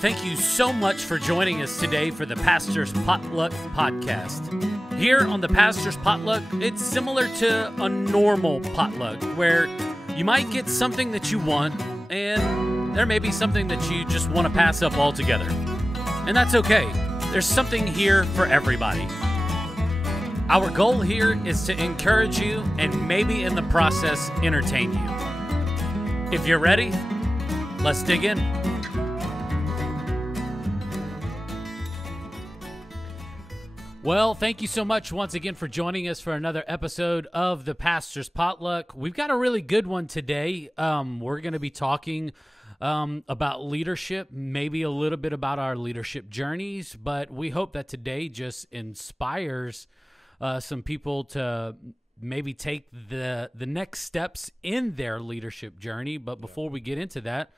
Thank you so much for joining us today for the Pastor's Potluck Podcast. Here on the Pastor's Potluck, it's similar to a normal potluck where you might get something that you want and there may be something that you just want to pass up altogether. And that's okay. There's something here for everybody. Our goal here is to encourage you and maybe in the process entertain you. If you're ready, let's dig in. Well, thank you so much once again for joining us for another episode of the Pastor's Potluck. We've got a really good one today. We're going to be talking about leadership, maybe a little bit about our leadership journeys, but we hope that today just inspires some people to maybe take the next steps in their leadership journey. But before we get into that,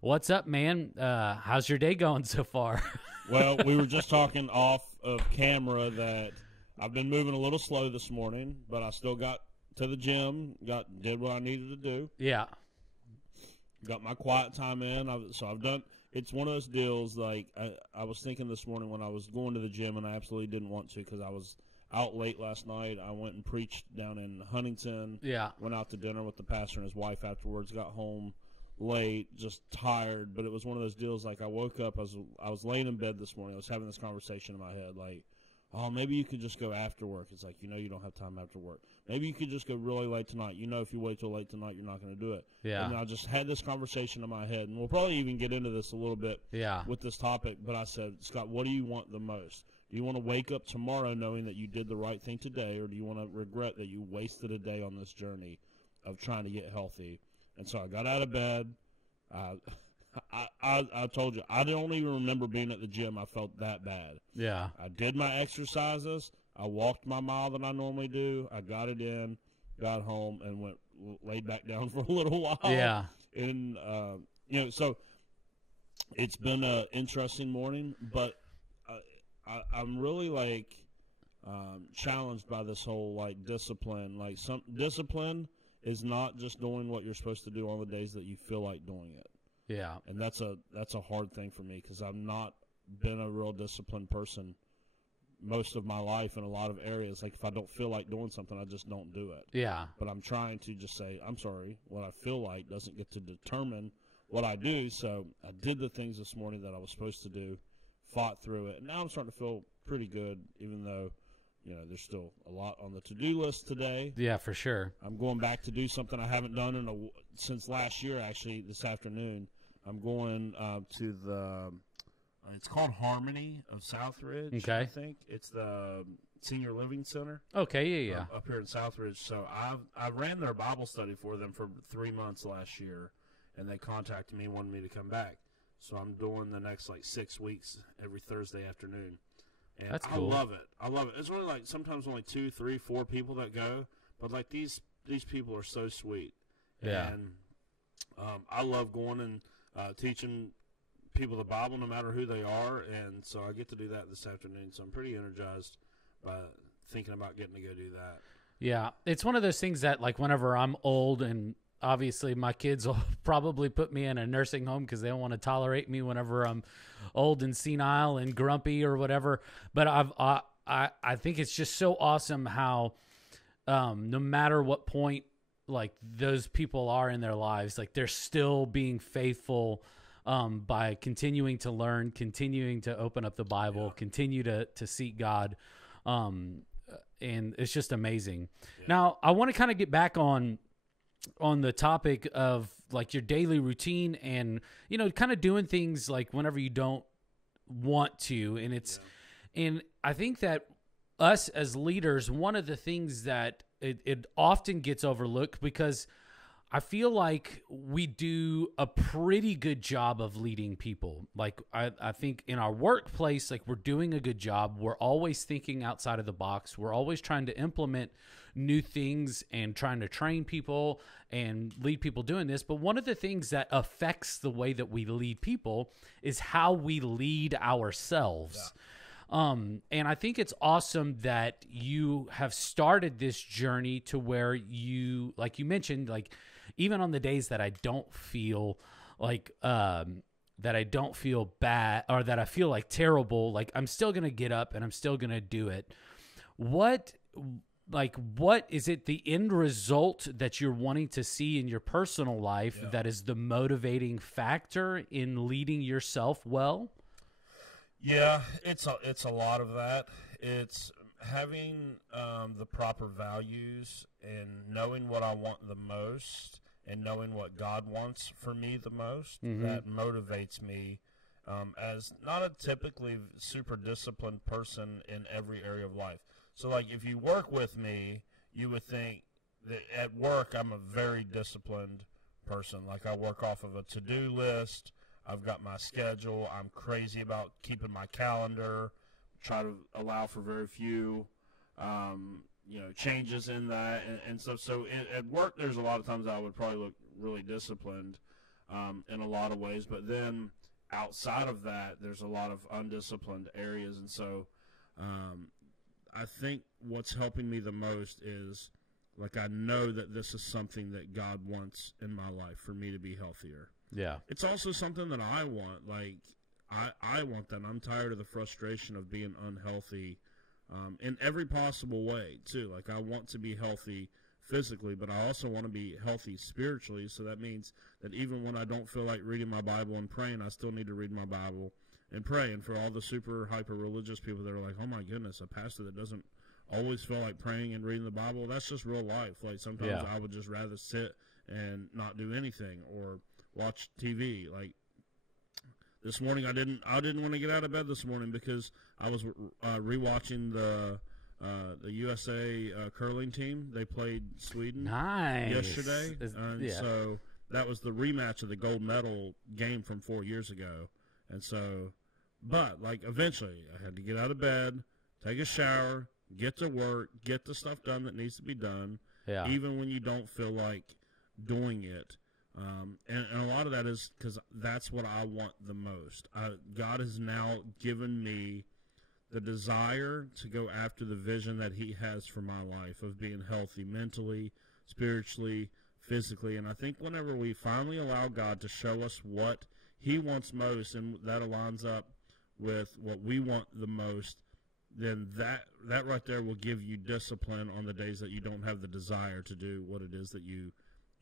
what's up, man? How's your day going so far? Well, we were just talking off of camera that I've been moving a little slow this morning, but I still got to the gym, did what I needed to do. Yeah. Got my quiet time in. So I've done. It's one of those deals. Like I was thinking this morning when I was going to the gym, and I absolutely didn't want to because I was out late last night. I went and preached down in Huntington. Yeah. Went out to dinner with the pastor and his wife afterwards. Got home late, just tired, but it was one of those deals. Like I woke up, I was laying in bed this morning. I was having this conversation in my head, like, oh, maybe you could just go after work. It's like, you don't have time after work. Maybe you could just go really late tonight. If you wait till late tonight, you're not going to do it. Yeah. And I just had this conversation in my head, and we'll probably even get into this a little bit. Yeah. With this topic. But I said, Scott, what do you want the most? Do you want to wake up tomorrow knowing that you did the right thing today, or do you want to regret that you wasted a day on this journey of trying to get healthy? And so I got out of bed. I told you, I don't even remember being at the gym. I felt that bad. Yeah. I did my exercises. I walked my mile that I normally do. I got it in, got home, and laid back down for a little while. Yeah. And, so it's been an interesting morning, but I'm really, challenged by this whole, discipline. Discipline is not just doing what you're supposed to do on the days that you feel like doing it. Yeah. And that's a hard thing for me because I've not been a real disciplined person most of my life in a lot of areas. Like if I don't feel like doing something, I just don't do it. Yeah. But I'm trying to just say, I'm sorry, what I feel like doesn't get to determine what I do. So I did the things this morning that I was supposed to do, fought through it, and now I'm starting to feel pretty good, even though there's still a lot on the to-do list today. Yeah, for sure. I'm going back to do something I haven't done since last year, actually, this afternoon. I'm going to the it's called Harmony of Southridge, okay. I think. It's the Senior Living Center. Okay, yeah. Up here in Southridge. So I ran their Bible study for them for 3 months last year, and they contacted me and wanted me to come back. So I'm doing the next 6 weeks every Thursday afternoon. And that's cool. I love it. It's only sometimes only 2, 3, 4 people that go, but these people are so sweet. Yeah. And I love going and teaching people the Bible, no matter who they are, and so I get to do that this afternoon. So I'm pretty energized by thinking about getting to go do that. Yeah, it's one of those things that whenever I'm old, and obviously my kids will probably put me in a nursing home because they don't want to tolerate me whenever I'm old and senile and grumpy or whatever. But I think it's just so awesome how no matter what point those people are in their lives, they're still being faithful by continuing to learn, continuing to open up the Bible, continue to seek God. And it's just amazing. Yeah. Now, I want to kind of get back on the topic of your daily routine and, kind of doing things whenever you don't want to. And and I think that us as leaders, one of the things that it often gets overlooked because I feel like we do a pretty good job of leading people. I think in our workplace, we're doing a good job. We're always thinking outside of the box. We're always trying to implement new things and trying to train people and lead people doing this. But one of the things that affects the way that we lead people is how we lead ourselves. Yeah. And I think it's awesome that you have started this journey to where you, like you mentioned, even on the days that I don't feel that I don't feel bad or that I feel like terrible, like I'm still going to get up and I'm still going to do it. What is it, the end result that you're wanting to see in your personal life that is the motivating factor in leading yourself well? Yeah, it's a lot of that. It's having the proper values and knowing what I want the most and knowing what God wants for me the most. That motivates me as not a typically super disciplined person in every area of life. So, like, if you work with me, you would think that at work I'm a very disciplined person. Like, I work off of a to-do list. I've got my schedule. I'm crazy about keeping my calendar. Try to allow for very few, changes in that and stuff. So at work, there's a lot of times I would probably look really disciplined in a lot of ways. But then outside of that, there's a lot of undisciplined areas. And so I think what's helping me the most is, like, I know that this is something that God wants in my life for me to be healthier. Yeah. It's also something that I want. Like, I want that. I'm tired of the frustration of being unhealthy in every possible way, too. Like, I want to be healthy physically, but I also want to be healthy spiritually. So that means that even when I don't feel like reading my Bible and praying, I still need to read my Bible and pray. And for all the super hyper religious people that are like, oh my goodness, a pastor that doesn't always feel like praying and reading the Bible, that's just real life. Like, sometimes I would just rather sit and not do anything or watch TV. Like, this morning I didn't want to get out of bed this morning because I was rewatching the USA curling team. They played Sweden yesterday, so that was the rematch of the gold medal game from 4 years ago. And so, but, like, eventually I had to get out of bed, take a shower, get to work, get the stuff done that needs to be done, even when you don't feel like doing it. And a lot of that is because that's what I want the most. God has now given me the desire to go after the vision that he has for my life of being healthy mentally, spiritually, physically. And I think whenever we finally allow God to show us what he wants most, and that aligns up with what we want the most, then that right there will give you discipline on the days that you don't have the desire to do what it is that you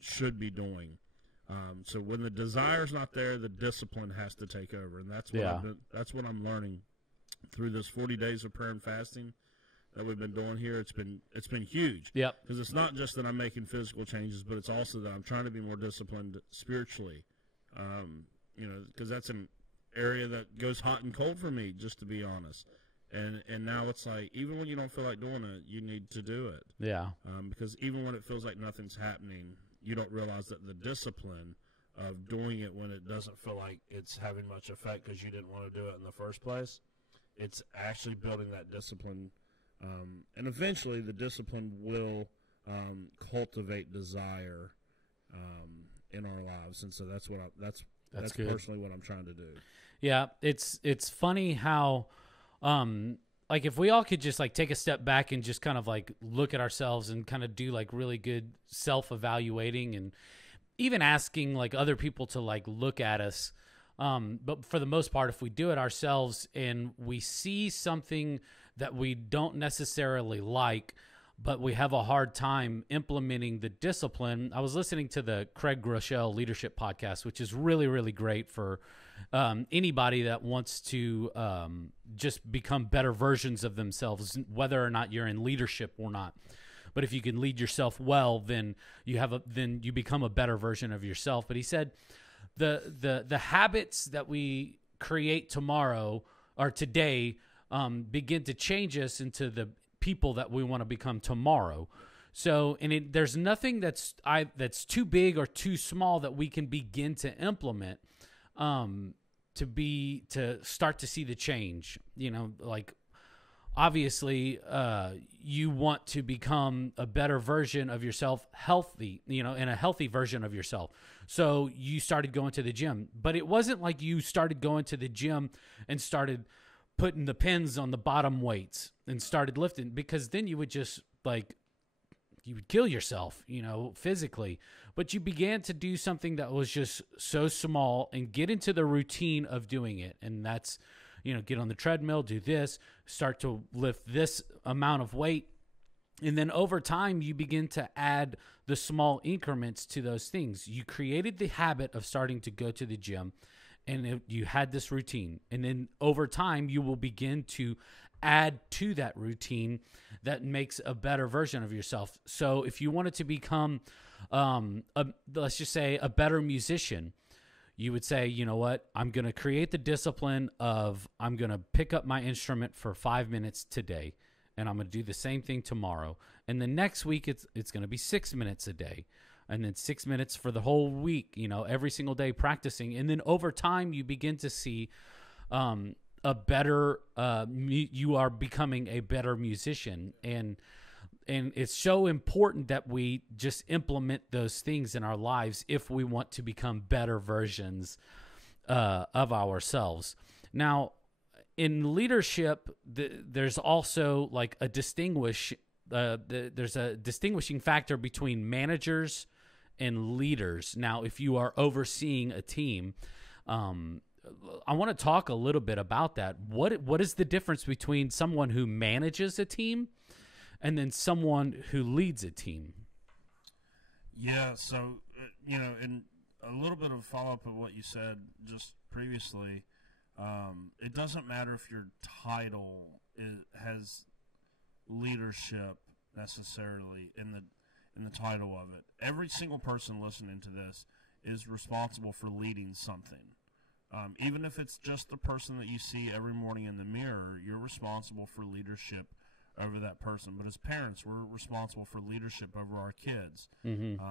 should be doing. So when the desire's not there, the discipline has to take over, and that's what that's what I'm learning through this 40 days of prayer and fasting that we've been doing here. It's been huge. Yep. Because it's not just that I'm making physical changes, but it's also that I'm trying to be more disciplined spiritually. Because that's an area that goes hot and cold for me, just to be honest. And now it's like, even when you don't feel like doing it, you need to do it. Yeah. Because even when it feels like nothing's happening, you don't realize that the discipline of doing it when it doesn't feel like it's having much effect because you didn't want to do it in the first place, it's actually building that discipline. And eventually the discipline will cultivate desire in our lives. And so that's personally what I'm trying to do. Yeah, it's funny how like, if we all could just, like, take a step back and just kind of, like, look at ourselves and kind of do, like, really good self-evaluating and even asking, like, other people to, like, look at us. But for the most part, if we do it ourselves and we see something that we don't necessarily like, but we have a hard time implementing the discipline. I was listening to the Craig Groeschel Leadership Podcast, which is really, really great for anybody that wants to just become better versions of themselves, whether or not you're in leadership or not. But if you can lead yourself well, then you become a better version of yourself. But he said the habits that we create tomorrow or today begin to change us into the people that we want to become tomorrow. So, and there's nothing that's too big or too small that we can begin to implement to start to see the change. You know, like, obviously you want to become a better version of yourself, healthy, and a healthy version of yourself. So you started going to the gym, but it wasn't like you started going to the gym and started putting the pins on the bottom weights and started lifting, because then you would just, like, you would kill yourself, physically. But you began to do something that was just so small and get into the routine of doing it. And that's, get on the treadmill, do this, start to lift this amount of weight. And then over time, you begin to add the small increments to those things. You created the habit of starting to go to the gym, and you had this routine. And then over time, you will begin to add to that routine that makes a better version of yourself. So if you wanted to become, let's just say, a better musician, you would say, you know what, I'm going to create the discipline of I'm going to pick up my instrument for 5 minutes today. And I'm going to do the same thing tomorrow. And the next week, it's going to be 6 minutes a day. And then 6 minutes for the whole week, every single day practicing. And then over time, you begin to see a better, you are becoming a better musician. And it's so important that we just implement those things in our lives if we want to become better versions of ourselves. Now, in leadership, there's also like there's a distinguishing factor between managers and leaders. Now, if you are overseeing a team, I want to talk a little bit about that. What is the difference between someone who manages a team and then someone who leads a team? Yeah, so, and a little bit of follow-up of what you said just previously. It doesn't matter if your title has leadership necessarily in the title of it. Every single person listening to this is responsible for leading something. Even if it's just the person that you see every morning in the mirror, you're responsible for leadership over that person. But as parents, we're responsible for leadership over our kids. Mm-hmm.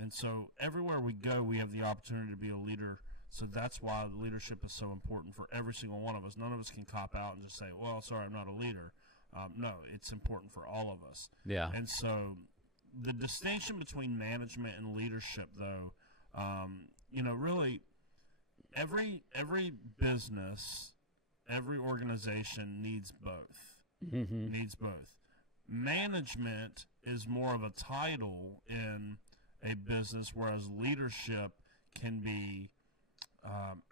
And so everywhere we go, we have the opportunity to be a leader. So that's why leadership is so important for every single one of us. None of us can cop out and just say, well, sorry, I'm not a leader. No, it's important for all of us. Yeah. And so the distinction between management and leadership, though, really every business, every organization needs both. Mm-hmm. Needs both. Management is more of a title in a business, whereas leadership can be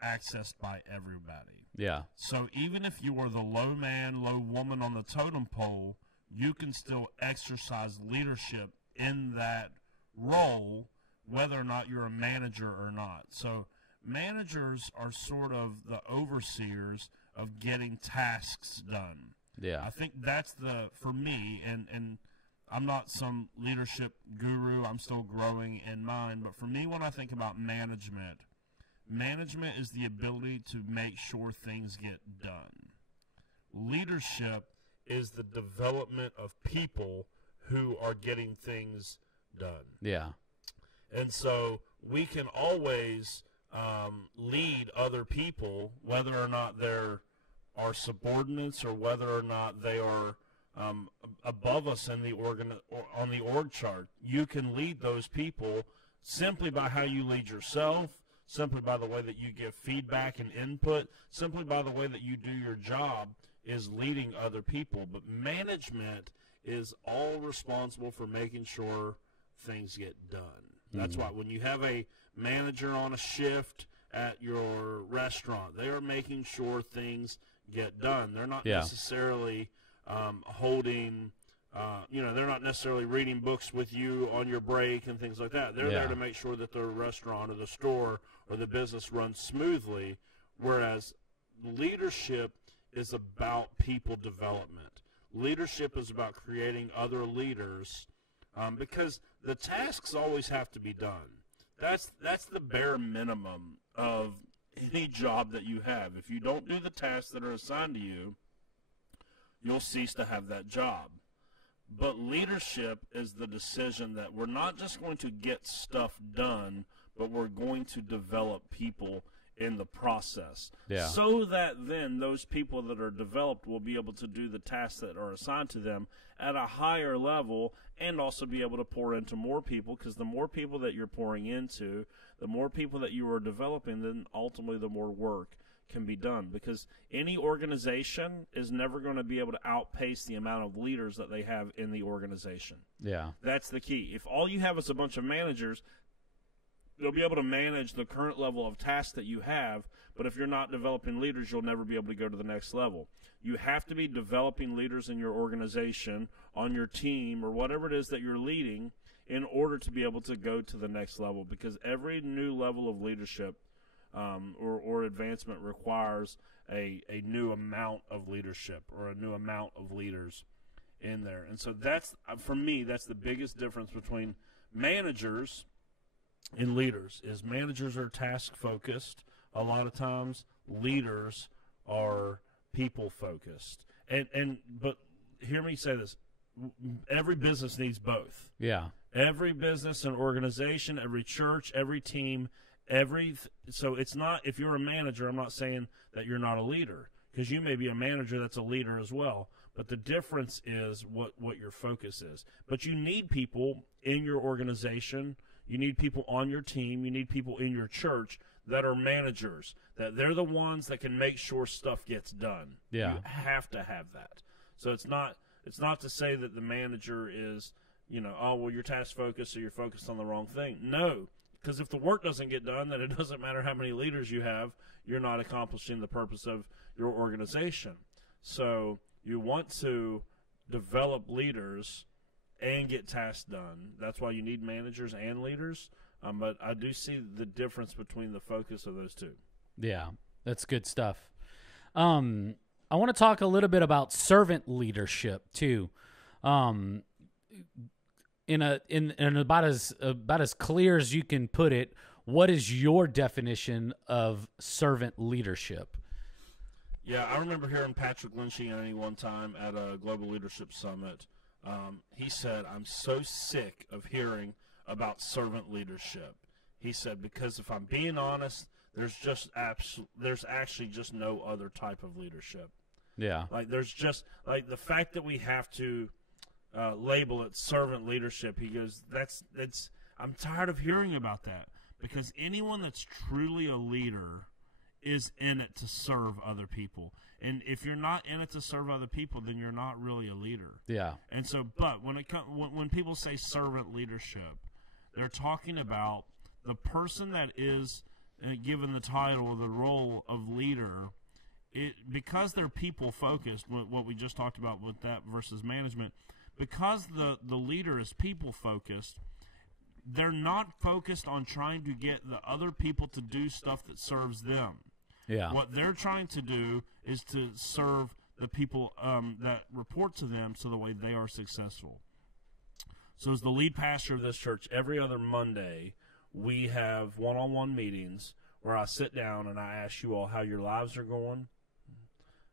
accessed by everybody. Yeah. So even if you are the low man, low woman on the totem pole, you can still exercise leadership in that role, whether or not you're a manager or not. So managers are sort of the overseers of getting tasks done. Yeah. I think that's for me, and I'm not some leadership guru. I'm still growing in mine. But for me, when I think about management is the ability to make sure things get done. Leadership is the development of people who are getting things done. Yeah. And so we can always lead other people, whether or not they're our subordinates or whether or not they are above us in the on the org chart. You can lead those people simply by how you lead yourself, simply by the way that you give feedback and input, simply by the way that you do your job is leading other people. But management is all responsible for making sure things get done. That's why when you have a manager on a shift at your restaurant, they are making sure things get done. They're not necessarily holding, they're not necessarily reading books with you on your break and things like that. They're there to make sure that the restaurant or the store or the business runs smoothly, whereas leadership is about people development. Leadership is about creating other leaders because the tasks always have to be done. That's the bare minimum of any job that you have. If you don't do the tasks that are assigned to you, you'll cease to have that job. But leadership is the decision that we're not just going to get stuff done, but we're going to develop people in the process. Yeah. So that then those people that are developed will be able to do the tasks that are assigned to them at a higher level and also be able to pour into more people, because the more people that you're pouring into, the more people that you are developing, then ultimately the more work can be done, because any organization is never going to be able to outpace the amount of leaders that they have in the organization. Yeah. That's the key. If all you have is a bunch of managers, they'll be able to manage the current level of tasks that you have, but if you're not developing leaders, you'll never be able to go to the next level. You have to be developing leaders in your organization, on your team, or whatever it is that you're leading, in order to be able to go to the next level, because every new level of leadership or advancement requires a new amount of leadership or a new amount of leaders in there. And so that's, for me, that's the biggest difference between managers and leaders. Is managers are task focused a lot of times, leaders are people focused. But hear me say this, every business needs both. Yeah. Every business and organization, every church, every team, so it's not, if you're a manager, I'm not saying that you're not a leader, because you may be a manager that's a leader as well. But the difference is what your focus is. But you need people in your organization. You need people on your team. You need people in your church that are managers, that they're the ones that can make sure stuff gets done. Yeah. You have to have that. So it's not to say that the manager is, oh, well, you're task focused, so you're focused on the wrong thing. No, because if the work doesn't get done, then it doesn't matter how many leaders you have. You're not accomplishing the purpose of your organization. So you want to develop leaders and get tasks done. That's why you need managers and leaders. But I do see the difference between the focus of those two. Yeah, that's good stuff. I want to talk a little bit about servant leadership too. In about as clear as you can put it, what is your definition of servant leadership? Yeah, I remember hearing Patrick Lencioni one time at a Global Leadership Summit. He said, "I'm so sick of hearing about servant leadership." He said, because if I'm being honest, there's actually just no other type of leadership. Yeah. Like there's just like the fact that we have to label it servant leadership. He goes, that's I'm tired of hearing about that, because anyone that's truly a leader is in it to serve other people. And if you're not in it to serve other people, then you're not really a leader. Yeah. And so, but when people say servant leadership, they're talking about the person that is given the title or the role of leader. Because they're people focused, what we just talked about with that versus management, because the leader is people focused, they're not focused on trying to get the other people to do stuff that serves them. Yeah. What they're trying to do is to serve the people that report to them, so the way they are successful. So as the lead pastor of this church, every other Monday we have one-on-one meetings where I sit down and I ask you all how your lives are going,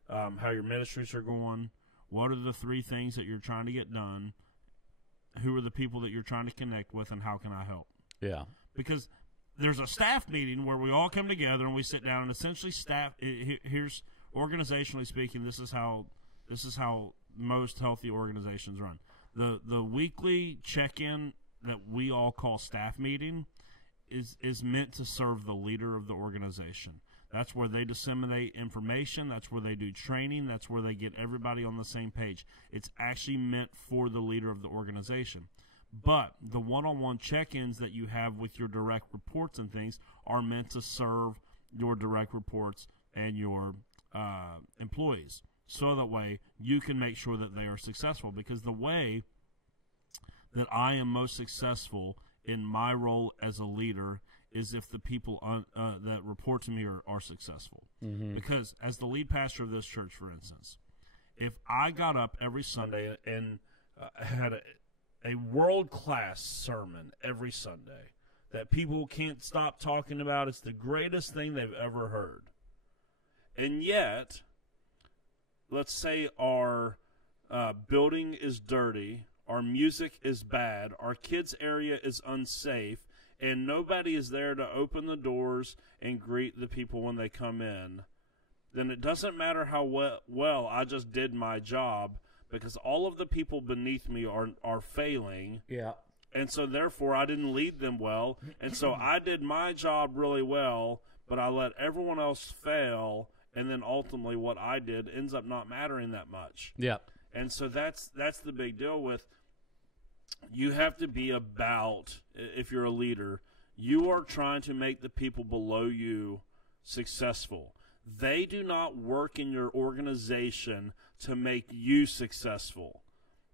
how your ministries are going, what are the 3 things that you're trying to get done, who are the people that you're trying to connect with, and how can I help? Yeah. Because there's a staff meeting where we all come together and we sit down, and essentially here's, organizationally speaking, this is how most healthy organizations run. The weekly check-in that we all call staff meeting is meant to serve the leader of the organization. That's where they disseminate information. That's where they do training. That's where they get everybody on the same page. It's actually meant for the leader of the organization. But the one-on-one check-ins that you have with your direct reports and things are meant to serve your direct reports and your employees. So that way you can make sure that they are successful. Because the way that I am most successful in my role as a leader is if the people that report to me are successful. Mm-hmm. Because as the lead pastor of this church, for instance, if I got up every Sunday and had a world-class sermon every Sunday that people can't stop talking about, it's the greatest thing they've ever heard, and yet, let's say our building is dirty, our music is bad, our kids' area is unsafe, and nobody is there to open the doors and greet the people when they come in, then it doesn't matter how well I just did my job, because all of the people beneath me are failing. Yeah. And so therefore I didn't lead them well. And so I did my job really well, but I let everyone else fail, and then ultimately what I did ends up not mattering that much. Yeah. And so that's the big deal with, you have to be about, if you're a leader, you are trying to make the people below you successful. They do not work in your organization to make you successful.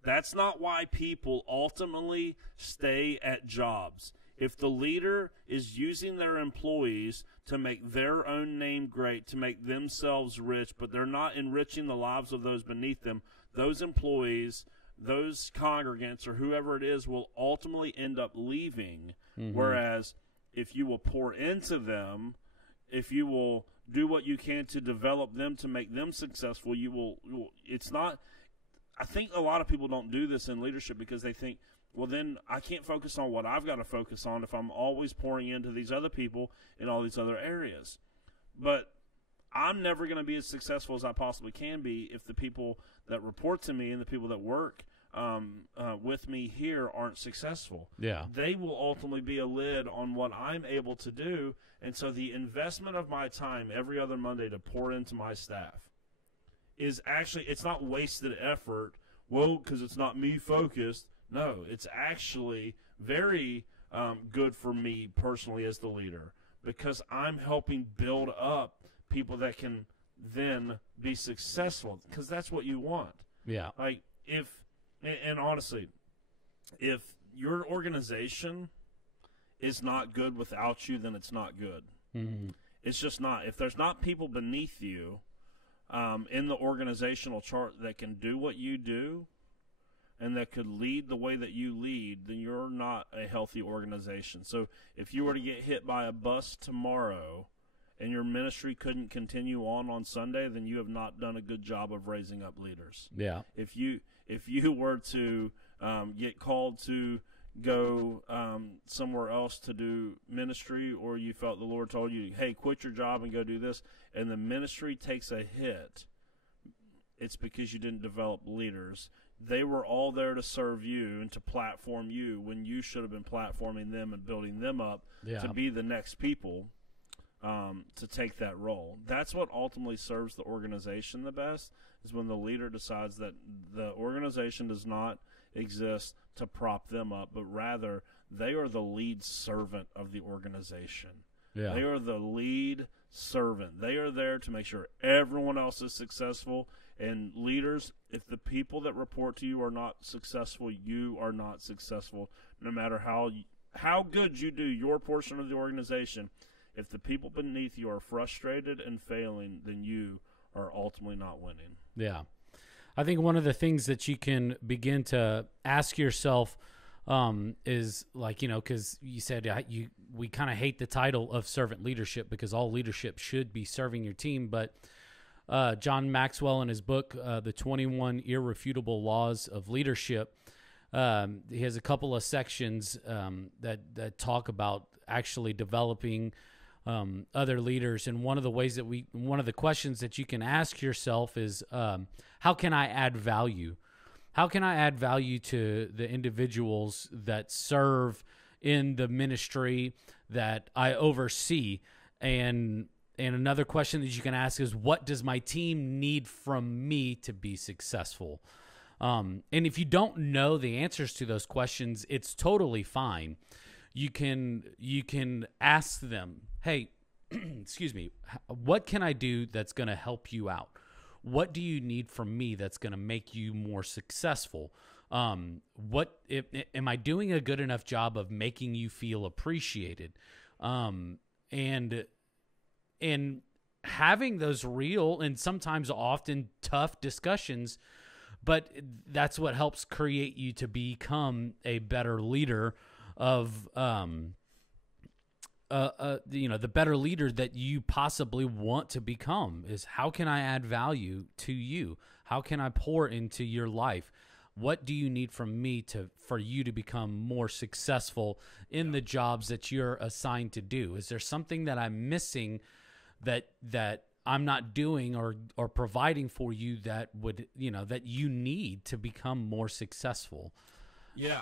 That's not why people ultimately stay at jobs. If the leader is using their employees to make their own name great, to make themselves rich, but they're not enriching the lives of those beneath them, those employees, those congregants, or whoever it is will ultimately end up leaving. Mm-hmm. Whereas if you will pour into them, if you will do what you can to develop them, to make them successful, you will it's not, I think a lot of people don't do this in leadership because they think, well, then I can't focus on what I've got to focus on if I'm always pouring into these other people in all these other areas. But I'm never going to be as successful as I possibly can be if the people that report to me and the people that work with me here aren't successful. Yeah. They will ultimately be a lid on what I'm able to do. And so the investment of my time every other Monday to pour into my staff is actually, it's not wasted effort, well, because it's not me focused. No, it's actually very good for me personally as the leader, because I'm helping build up people that can then be successful, because that's what you want. Yeah. Like, and honestly, if your organization is not good without you, then it's not good. Mm-hmm. It's just not. If there's not people beneath you in the organizational chart that can do what you do and that could lead the way that you lead, then you're not a healthy organization. So if you were to get hit by a bus tomorrow and your ministry couldn't continue on Sunday, then you have not done a good job of raising up leaders. Yeah. If you were to get called to go somewhere else to do ministry, or you felt the Lord told you, hey, quit your job and go do this, and the ministry takes a hit, it's because you didn't develop leaders. They were all there to serve you and to platform you when you should have been platforming them and building them up to be the next people to take that role. That's what ultimately serves the organization the best, is when the leader decides that the organization does not exist to prop them up, but rather they are the lead servant of the organization. Yeah. They are the lead servant. They are there to make sure everyone else is successful. And leaders, if the people that report to you are not successful, you are not successful. No matter how good you do your portion of the organization, if the people beneath you are frustrated and failing, then you are ultimately not winning. Yeah. I think one of the things that you can begin to ask yourself is, like, because you said we kind of hate the title of servant leadership because all leadership should be serving your team. But John Maxwell, in his book, The 21 Irrefutable Laws of Leadership, he has a couple of sections that talk about actually developing other leaders. And one of the questions that you can ask yourself is, how can I add value? How can I add value to the individuals that serve in the ministry that I oversee? And another question that you can ask is, what does my team need from me to be successful? And if you don't know the answers to those questions, it's totally fine. You can ask them, hey, excuse me, what can I do that's going to help you out? What do you need from me that's going to make you more successful? Am I doing a good enough job of making you feel appreciated? And having those real and sometimes often tough discussions, but that's what helps create you to become a better leader of, the better leader that you possibly want to become. Is how can I add value to you? How can I pour into your life? What do you need from me for you to become more successful in the jobs that you're assigned to do? Is there something that I'm missing that I'm not doing or providing for you that would, that you need to become more successful? Yeah,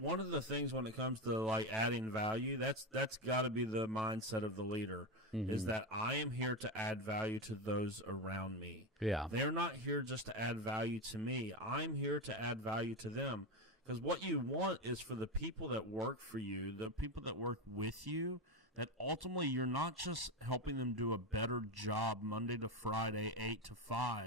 one of the things when it comes to like adding value, that's got to be the mindset of the leader. Is that I am here to add value to those around me. Yeah. They're not here just to add value to me. I'm here to add value to them. Because what you want is for the people that work for you, the people that work with you, that ultimately you're not just helping them do a better job Monday to Friday, 8 to 5,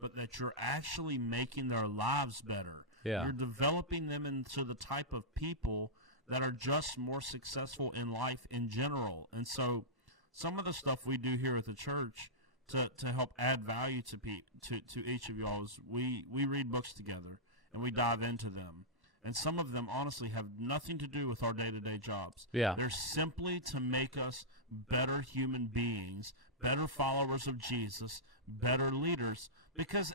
but that you're actually making their lives better. Yeah. You're developing them into the type of people that are just more successful in life in general. And so some of the stuff we do here at the church to help add value to each of y'all is we read books together and we dive into them. And some of them honestly have nothing to do with our day-to-day jobs. Yeah. They're simply to make us better human beings, better followers of Jesus, better leaders. Because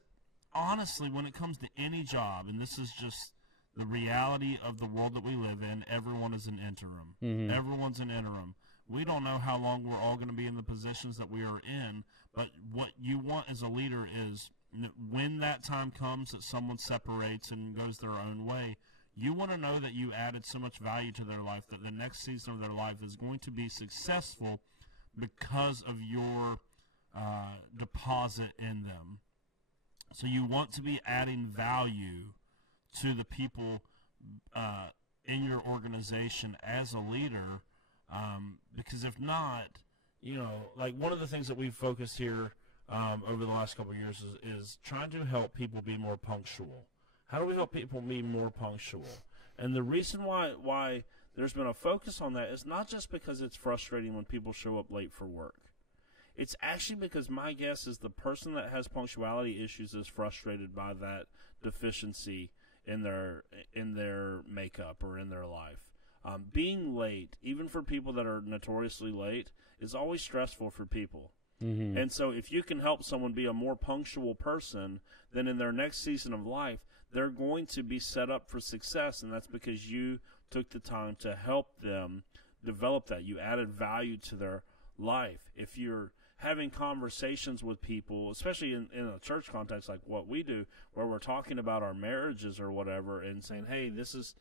honestly, when it comes to any job, and this is just the reality of the world that we live in, everyone is an interim. Everyone's an interim. We don't know how long we're all going to be in the positions that we are in, but what you want as a leader is when that time comes that someone separates and goes their own way, you want to know that you added so much value to their life that the next season of their life is going to be successful because of your deposit in them. So you want to be adding value to the people in your organization as a leader. Because if not, like one of the things that we've focused here over the last couple of years is trying to help people be more punctual. How do we help people be more punctual? And the reason why there's been a focus on that is not just because it's frustrating when people show up late for work. It's actually because my guess is the person that has punctuality issues is frustrated by that deficiency in their makeup or in their life. Being late, even for people that are notoriously late, is always stressful for people. And so if you can help someone be a more punctual person, then in their next season of life, they're going to be set up for success, and that's because you took the time to help them develop that. You added value to their life. If you're having conversations with people, especially in a church context like what we do, where we're talking about our marriages or whatever and saying, hey, this is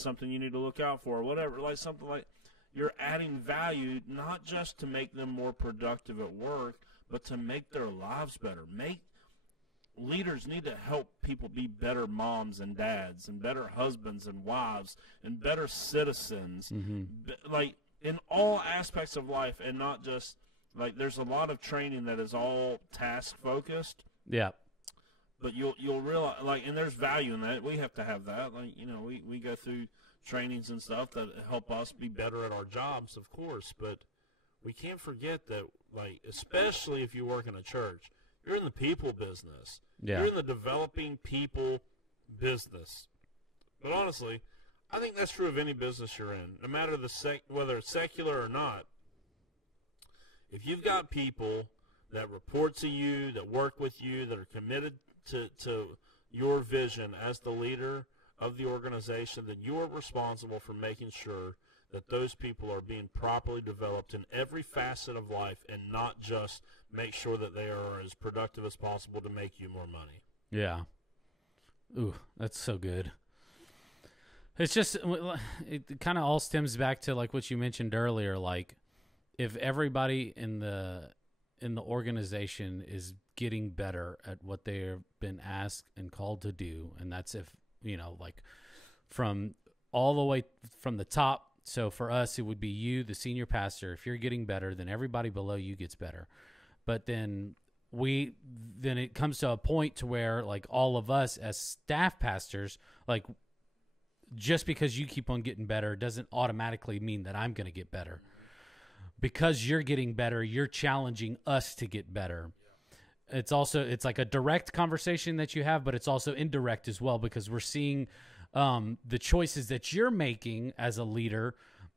something you need to look out for, or whatever, like something like you're adding value not just to make them more productive at work, but to make their lives better. Leaders need to help people be better moms and dads and better husbands and wives and better citizens, like in all aspects of life, and not just like there's a lot of training that is all task focused. Yeah. But you'll realize, like, and there's value in that. We have to have that. Like, we go through trainings and stuff that help us be better at our jobs, of course. But we can't forget that, like, especially if you work in a church, you're in the people business. Yeah. You're in the developing people business. But honestly, I think that's true of any business you're in, no matter whether it's secular or not. If you've got people that report to you, that work with you, that are committed to your vision as the leader of the organization, then you are responsible for making sure that those people are being properly developed in every facet of life, and not just make sure that they are as productive as possible to make you more money. Yeah. Ooh, that's so good. It's just, it kind of all stems back to like what you mentioned earlier. Like, if everybody in the organization is getting better at what they've been asked and called to do, and that's if, like from all the way from the top. So for us, it would be you, the senior pastor. If you're getting better, then everybody below you gets better. But then it comes to a point to where like all of us as staff pastors, like just because you keep on getting better doesn't automatically mean that I'm going to get better. Because you're getting better, you're challenging us to get better. It's like a direct conversation that you have, but it's also indirect as well, because we're seeing the choices that you're making as a leader,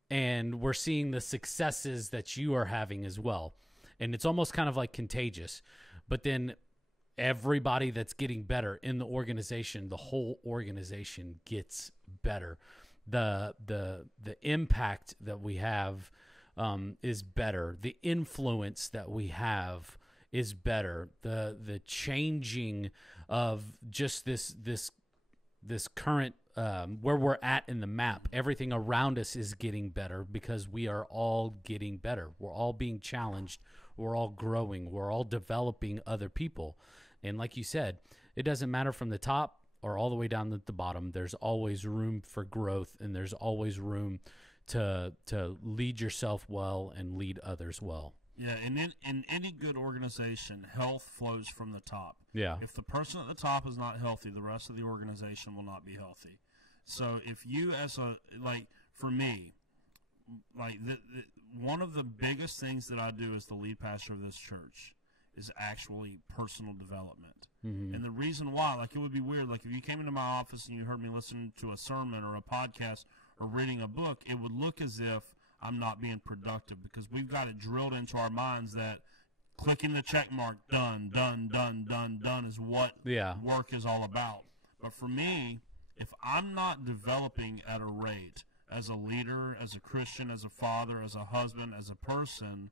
and we're seeing the successes that you are having as well. And it's almost kind of like contagious. But then everybody that's getting better in the organization, the whole organization gets better. The impact that we have is better. The influence that we have is better. The changing of just this current where we're at in the map. Everything around us is getting better because we are all getting better. We're all being challenged. We're all growing. We're all developing other people. And like you said, it doesn't matter from the top or all the way down at the bottom. There's always room for growth, and there's always room to lead yourself well and lead others well. Yeah, and in any good organization, health flows from the top. Yeah. If the person at the top is not healthy, the rest of the organization will not be healthy. So if you for me, one of the biggest things that I do as the lead pastor of this church is actually personal development. Mm-hmm. And the reason why, it would be weird, if you came into my office and you heard me listening to a sermon or a podcast or reading a book, it would look as if I'm not being productive, because we've got it drilled into our minds that clicking the check mark, done is what work is all about. But for me, if I'm not developing at a rate as a leader, as a Christian, as a father, as a husband, as a person,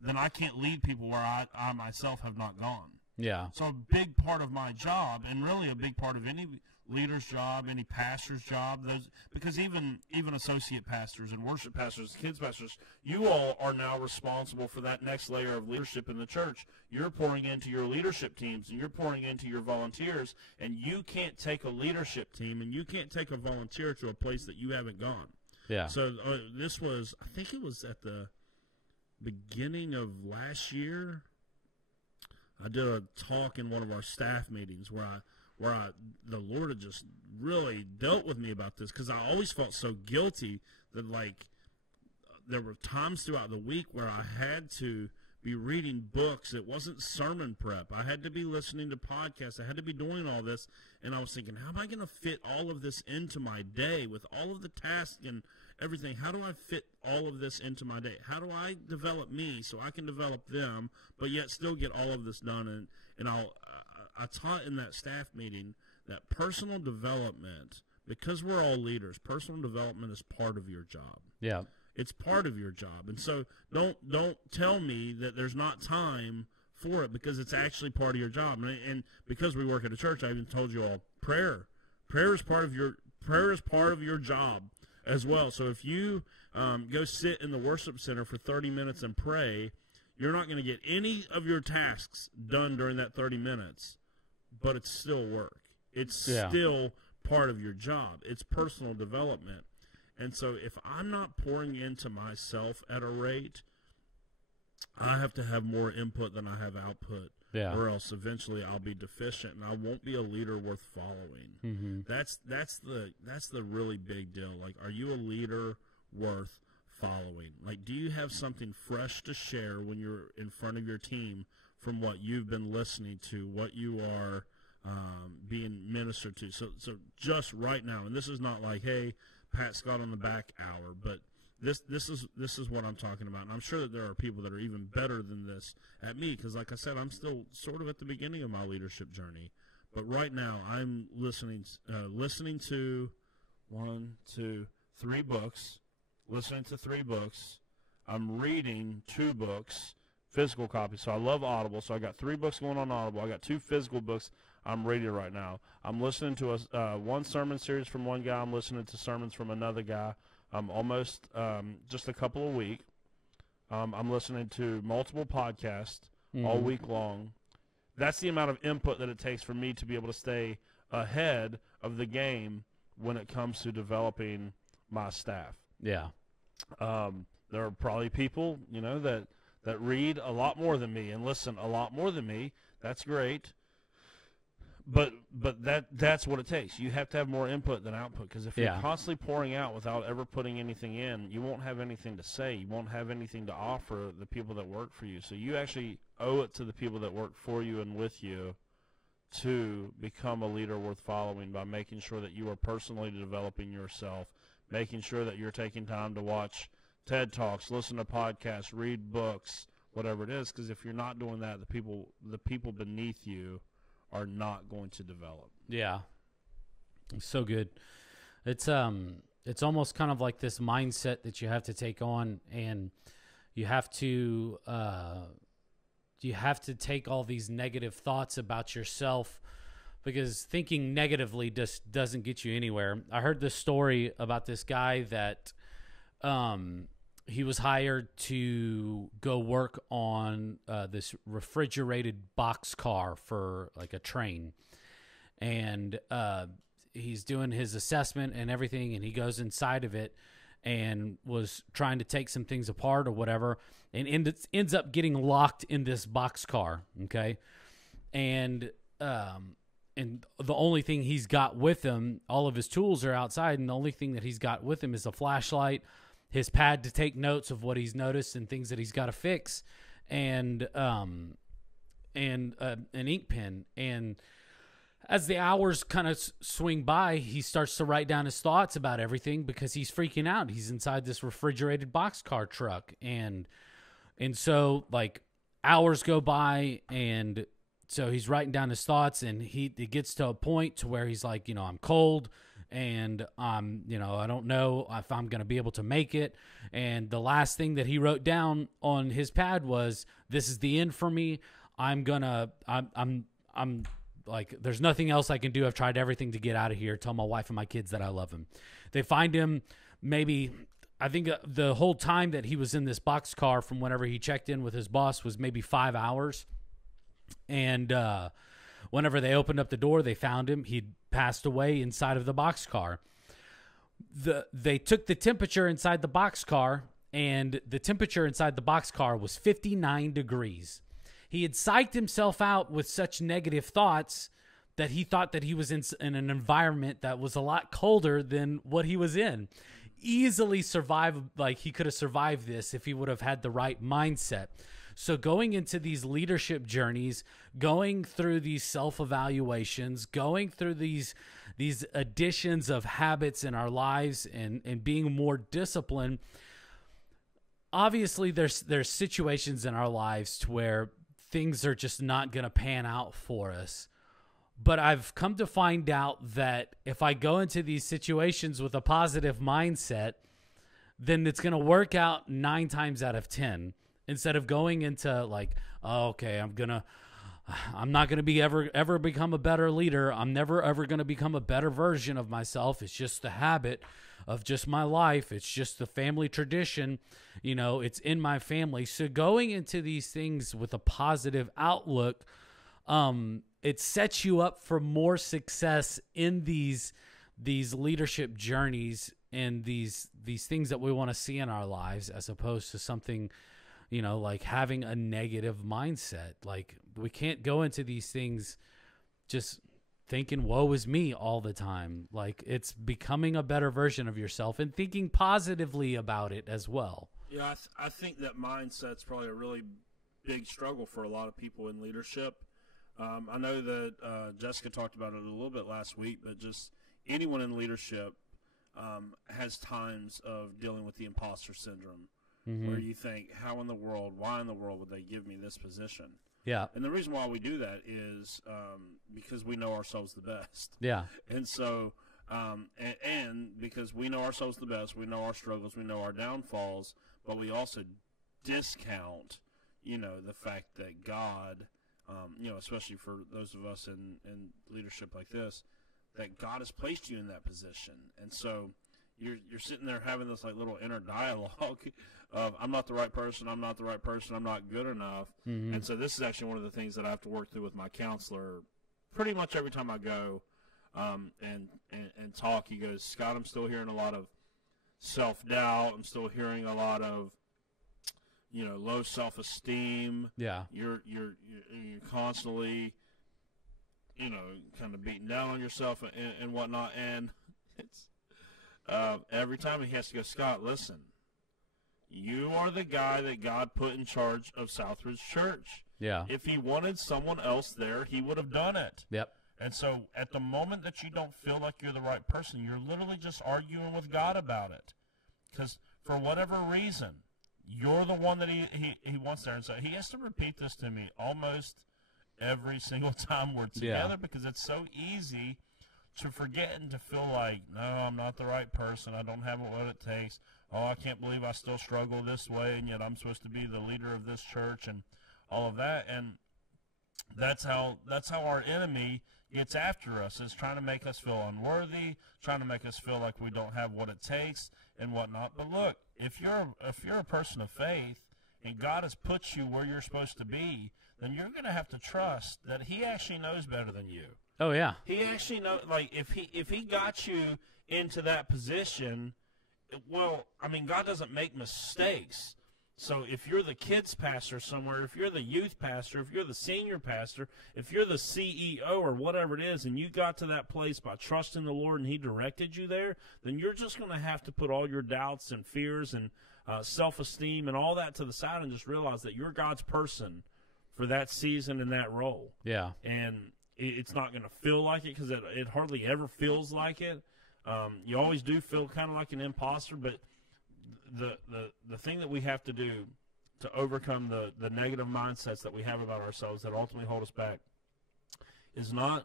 then I can't lead people where I myself have not gone. Yeah. So a big part of my job, and really a big part of any leader's job, any pastor's job, because even associate pastors and worship pastors, kids pastors, you all are now responsible for that next layer of leadership in the church. You're pouring into your leadership teams, and you're pouring into your volunteers, and you can't take a leadership team and you can't take a volunteer to a place that you haven't gone. Yeah. So this was, I think it was at the beginning of last year. I did a talk in one of our staff meetings where the Lord had just really dealt with me about this, because I always felt so guilty that there were times throughout the week where I had to be reading books. It wasn't sermon prep. I had to be listening to podcasts. I had to be doing all this, and I was thinking, how am I going to fit all of this into my day with all of the tasks and everything? How do I fit all of this into my day? How do I develop me so I can develop them, but yet still get all of this done? And I taught in that staff meeting that personal development, because we're all leaders, personal development is part of your job. Yeah. It's part of your job. And so don't tell me that there's not time for it, because it's actually part of your job. And because we work at a church, I even told you all, prayer is part of your job as well. So if you go sit in the worship center for 30 minutes and pray, you're not going to get any of your tasks done during that 30 minutes, but it's still work. It's still part of your job. It's personal development. And so if I'm not pouring into myself at a rate, I have to have more input than I have output. Yeah. Or else eventually I'll be deficient and I won't be a leader worth following. Mm-hmm. That's the really big deal. Are you a leader worth following? Do you have something fresh to share when you're in front of your team from what you've been listening to, what you are being ministered to? So just right now, and this is not hey, Pat Scott on the back hour, but this is what I'm talking about. And I'm sure that there are people that are even better than this at me, because like I said, I'm still sort of at the beginning of my leadership journey. But right now, I'm listening to 1, 2, 3 books, listening to 3 books. I'm reading 2 books, physical copies. So I love Audible. So I got 3 books going on Audible. I got 2 physical books I'm reading right now. I'm listening to one sermon series from one guy. I'm listening to sermons from another guy. I'm almost just a couple a week. I'm listening to multiple podcasts all week long. That's the amount of input that it takes for me to be able to stay ahead of the game when it comes to developing my staff. Yeah. There are probably people, that read a lot more than me and listen a lot more than me. That's great. But that's what it takes. You have to have more input than output, because if you're constantly pouring out without ever putting anything in, you won't have anything to say. You won't have anything to offer the people that work for you. So you actually owe it to the people that work for you and with you to become a leader worth following by making sure that you are personally developing yourself, making sure that you're taking time to watch TED Talks, listen to podcasts, read books, whatever it is, because if you're not doing that, the people beneath you are not going to develop. Yeah. It's so good. It's almost kind of like this mindset that you have to take on, and you have to take all these negative thoughts about yourself, because thinking negatively just doesn't get you anywhere. I heard this story about this guy that he was hired to go work on this refrigerated box car for like a train. And he's doing his assessment and everything, and he goes inside of it and was trying to take some things apart or whatever, and ends up getting locked in this box car, okay? And the only thing he's got with him, all of his tools are outside, and the only thing that he's got with him is a flashlight, his pad to take notes of what he's noticed and things that he's got to fix, and an ink pen. And as the hours kind of swing by, he starts to write down his thoughts about everything because he's freaking out. He's inside this refrigerated boxcar truck, and so like hours go by, and so he's writing down his thoughts, and it gets to a point to where he's like, I'm cold, and I don't know if I'm going to be able to make it. And the last thing that he wrote down on his pad was, "This is the end for me. I'm like, there's nothing else I can do. I've tried everything to get out of here. Tell my wife and my kids that I love him." They find him maybe, I think the whole time that he was in this boxcar from whenever he checked in with his boss was maybe 5 hours. And whenever they opened up the door, they found him. He'd passed away inside of the boxcar. They took the temperature inside the boxcar, and the temperature inside the boxcar was 59 degrees. He had psyched himself out with such negative thoughts that he thought that he was in an environment that was a lot colder than what he was in. Easily survive, like he could have survived this if he would have had the right mindset. So going into these leadership journeys, going through these self-evaluations, going through these additions of habits in our lives, and being more disciplined, obviously there's situations in our lives to where things are just not going to pan out for us. But I've come to find out that if I go into these situations with a positive mindset, then it's going to work out 9 times out of 10. Instead of going into like, oh, okay, I'm not going to ever become a better leader. I'm never ever going to become a better version of myself. It's just the habit of just my life. It's just the family tradition. It's in my family. So going into these things with a positive outlook, it sets you up for more success in these leadership journeys and these things that we want to see in our lives, as opposed to something, like having a negative mindset. Like, we can't go into these things just thinking, woe is me all the time. Like, it's becoming a better version of yourself and thinking positively about it as well. Yeah, I think that mindset's probably a really big struggle for a lot of people in leadership. I know that Jessica talked about it a little bit last week, but just anyone in leadership has times of dealing with the imposter syndrome, where you think, why in the world would they give me this position? Yeah. And the reason why we do that is because we know ourselves the best. Yeah. And so, and because we know ourselves the best, we know our struggles, we know our downfalls, but we also discount, the fact that God, especially for those of us in leadership like this, that God has placed you in that position. And so you're sitting there having this like little inner dialogue of, I'm not the right person, I'm not good enough. And so this is actually one of the things that I have to work through with my counselor pretty much every time I go and talk. He goes, Scott, I'm still hearing a lot of self-doubt. I'm still hearing a lot of, low self-esteem. Yeah. You're constantly, kind of beating down on yourself and whatnot. And it's every time he has to go, Scott, listen, you are the guy that God put in charge of Southridge Church. Yeah. If he wanted someone else there, he would have done it. Yep. And so at the moment that you don't feel like you're the right person, you're literally just arguing with God about it. Because for whatever reason, you're the one that he wants there. And so he has to repeat this to me almost every single time we're together, because it's so easy to forget and to feel like, no, I'm not the right person. I don't have what it takes. Oh, I can't believe I still struggle this way, and yet I'm supposed to be the leader of this church and all of that. And That's how our enemy gets after us, is trying to make us feel unworthy, trying to make us feel like we don't have what it takes and whatnot. But look, if you're a person of faith and God has put you where you're supposed to be, then you're going to have to trust that He actually knows better than you. Oh yeah. He actually knows. Like if he got you into that position, well, I mean, God doesn't make mistakes. So if you're the kids pastor somewhere, if you're the youth pastor, if you're the senior pastor, if you're the CEO or whatever it is, and you got to that place by trusting the Lord and He directed you there, then you're just going to have to put all your doubts and fears and self-esteem and all that to the side and just realize that you're God's person for that season and that role. Yeah. And it's not going to feel like it, because it hardly ever feels like it. You always do feel kind of like an imposter, but the thing that we have to do to overcome the negative mindsets that we have about ourselves that ultimately hold us back is not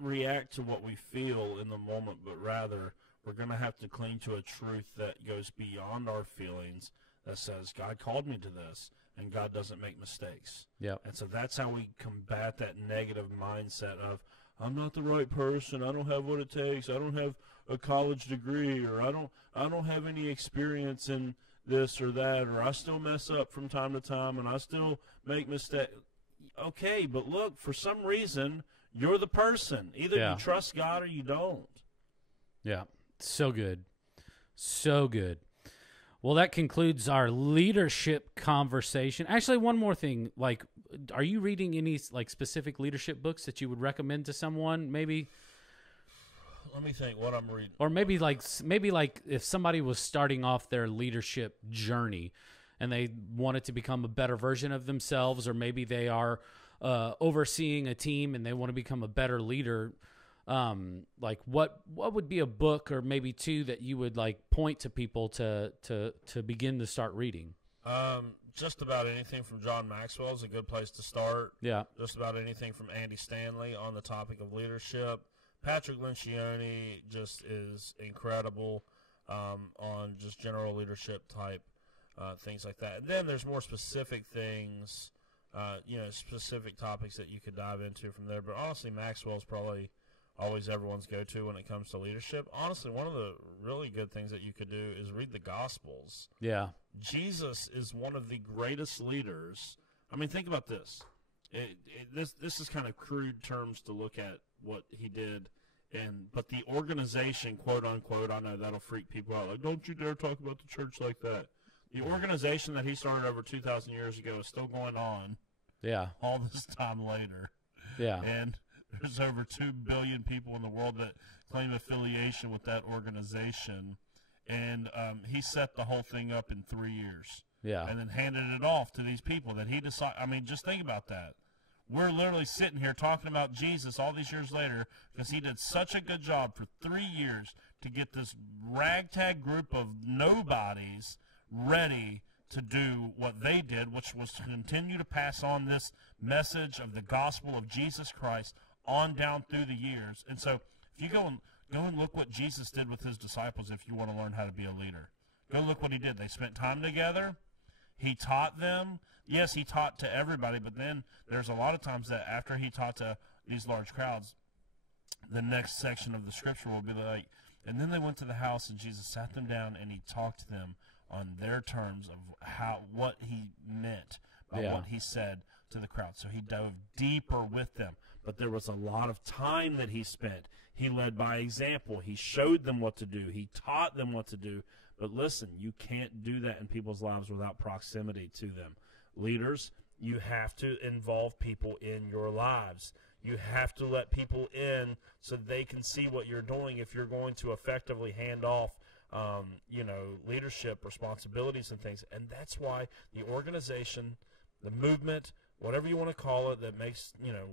react to what we feel in the moment, but rather we're going to have to cling to a truth that goes beyond our feelings, that says God called me to this and God doesn't make mistakes. Yep. And so that's how we combat that negative mindset of, I'm not the right person, I don't have what it takes, I don't have a college degree, or I don't have any experience in this or that, or I still mess up from time to time and I still make mistakes. Okay, but look, for some reason you're the person. Either you trust God or you don't. Yeah. So good. So good. Well, that concludes our leadership conversation. Actually, one more thing. Like, are you reading any like specific leadership books that you would recommend to someone? Maybe. Let me think what I'm reading. Or maybe like if somebody was starting off their leadership journey and they wanted to become a better version of themselves, or maybe they are overseeing a team and they want to become a better leader. Like what would be a book or maybe two that you would like point to people to begin to start reading? Just about anything from John Maxwell is a good place to start. Yeah. Just about anything from Andy Stanley on the topic of leadership. Patrick Lencioni just is incredible on just general leadership type things like that. And then there's more specific things, specific topics that you could dive into from there. But honestly, Maxwell's probably always everyone's go-to when it comes to leadership. Honestly, one of the really good things that you could do is read the Gospels. Yeah. Jesus is one of the greatest leaders. I mean, think about this. This is kind of crude terms to look at what he did, but the organization, quote unquote, I know that'll freak people out. Like, don't you dare talk about the church like that. The organization that he started over 2,000 years ago is still going on. Yeah. All this time later. Yeah. And there's over 2 billion people in the world that claim affiliation with that organization. And he set the whole thing up in 3 years. Yeah. And then handed it off to these people that he decided. I mean, just think about that. We're literally sitting here talking about Jesus all these years later because he did such a good job for 3 years to get this ragtag group of nobodies ready to do what they did, which was to continue to pass on this message of the gospel of Jesus Christ on down through the years. And so if you go and look what Jesus did with his disciples if you want to learn how to be a leader. Go look what he did. They spent time together. He taught them. Yes, he taught to everybody, but then there's a lot of times that after he taught to these large crowds, the next section of the scripture will be like, and then they went to the house and Jesus sat them down and he talked to them on their terms of what he meant by what he said to the crowd. So he dove deeper with them. But there was a lot of time that he spent. He led by example. He showed them what to do. He taught them what to do. But listen, you can't do that in people's lives without proximity to them. Leaders, you have to involve people in your lives. You have to let people in so they can see what you're doing if you're going to effectively hand off leadership responsibilities and things. And that's why the organization, the movement, whatever you want to call it, that makes,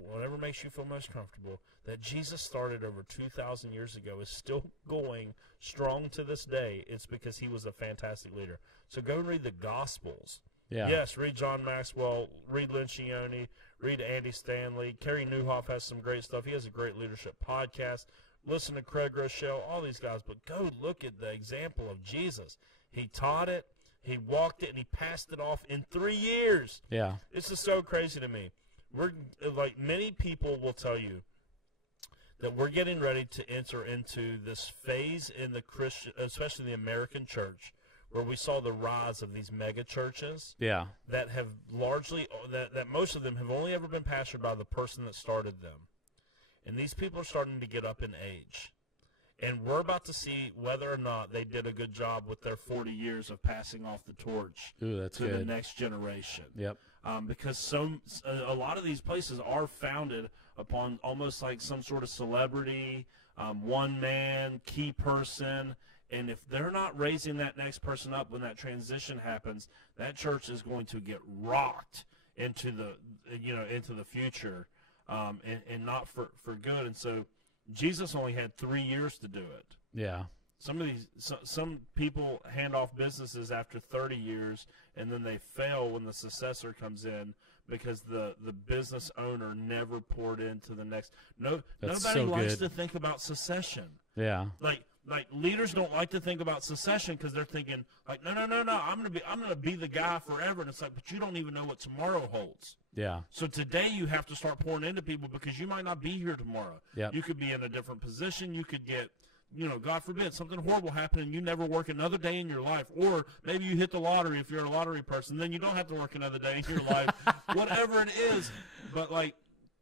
whatever makes you feel most comfortable, that Jesus started over 2,000 years ago is still going strong to this day. It's because he was a fantastic leader. So go and read the Gospels. Yeah. Yes, read John Maxwell, read Lencioni, read Andy Stanley. Kerry Newhoff has some great stuff. He has a great leadership podcast. Listen to Craig Rochelle, all these guys. But go look at the example of Jesus. He taught it. He walked it and he passed it off in 3 years. Yeah. This is so crazy to me. We're like, many people will tell you that we're getting ready to enter into this phase in the Christian, especially the American church, where we saw the rise of these mega churches Yeah. that have largely, that most of them have only ever been pastored by the person that started them. And these people are starting to get up in age. And we're about to see whether or not they did a good job with their 40 years of passing off the torch Ooh, that's to the good. next generation. Yep. Because a lot of these places are founded upon almost like some sort of celebrity, one man, key person, and if they're not raising that next person up when that transition happens, that church is going to get rocked into the future, and not for good. And so Jesus only had 3 years to do it. Yeah. Some people hand off businesses after 30 years, and then they fail when the successor comes in because the business owner never poured into the next. That's Nobody so likes good. to think about succession. Yeah. Like leaders don't like to think about succession because they're thinking like, no, I'm gonna be the guy forever, and it's like, but you don't even know what tomorrow holds. Yeah. So today you have to start pouring into people because you might not be here tomorrow. Yep. You could be in a different position. You could get, God forbid, something horrible happen and you never work another day in your life. Or maybe you hit the lottery if you're a lottery person. Then you don't have to work another day in your life. Whatever it is. But, like,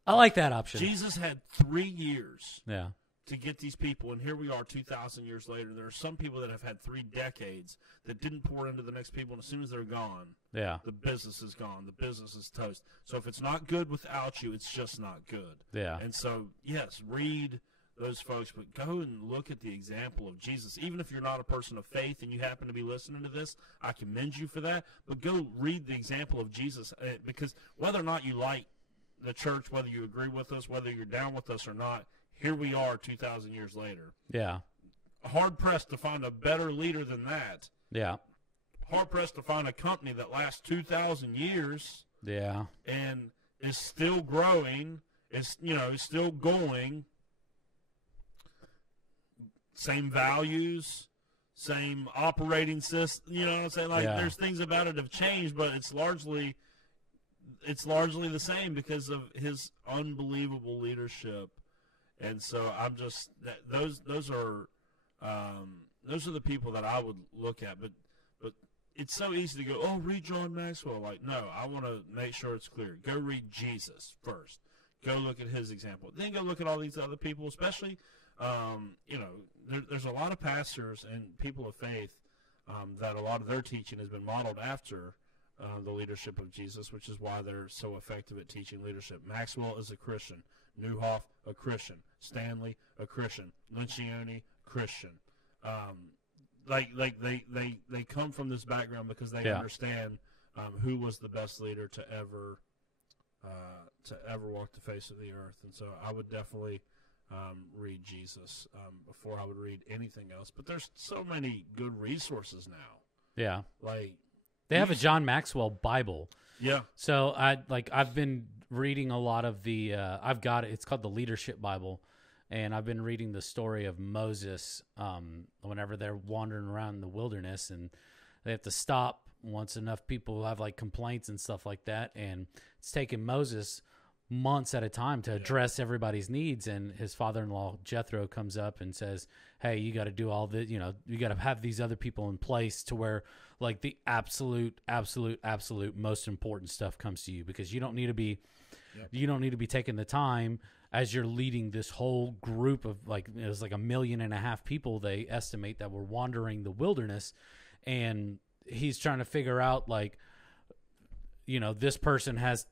I like that option. Jesus had 3 years Yeah. to get these people, and here we are 2,000 years later. There are some people that have had 3 decades that didn't pour into the next people, and as soon as they're gone, Yeah. the business is gone. The business is toast. So if it's not good without you, it's just not good. Yeah. And so, yes, read those folks, but go and look at the example of Jesus. Even if you're not a person of faith and you happen to be listening to this, I commend you for that. But go read the example of Jesus, because whether or not you like the church, whether you agree with us, whether you're down with us or not, here we are 2,000 years later. Yeah. Hard-pressed to find a better leader than that. Yeah. Hard-pressed to find a company that lasts 2,000 years Yeah. and is still growing, is still going. Same values, same operating system. You know what I'm saying? Like, Yeah. there's things about it have changed, but it's largely the same because of his unbelievable leadership. And so I'm just those are the people that I would look at. But it's so easy to go, oh, read John Maxwell. Like, no, I want to make sure it's clear. Go read Jesus first. Go look at his example. Then go look at all these other people, especially. There's a lot of pastors and people of faith that a lot of their teaching has been modeled after the leadership of Jesus, which is why they're so effective at teaching leadership. Maxwell is a Christian. Neuhoff, a Christian. Stanley, a Christian. Lencioni, Christian. They come from this background because they understand who was the best leader to ever walk the face of the earth. And so I would definitely read Jesus before I would read anything else. But there's so many good resources now. Yeah. Like, they have a John Maxwell Bible. Yeah. So I've been reading a lot of the it's called the Leadership Bible, and I've been reading the story of Moses whenever they're wandering around in the wilderness and they have to stop once enough people have like complaints and stuff like that, and it's taken Moses months at a time to address everybody's needs. And his father-in-law Jethro comes up and says, hey, you got to do all this, you got to have these other people in place to where like the absolute most important stuff comes to you, because you don't need to be taking the time as you're leading this whole group of like, it was like 1.5 million people they estimate that were wandering the wilderness. And he's trying to figure out like, this person has,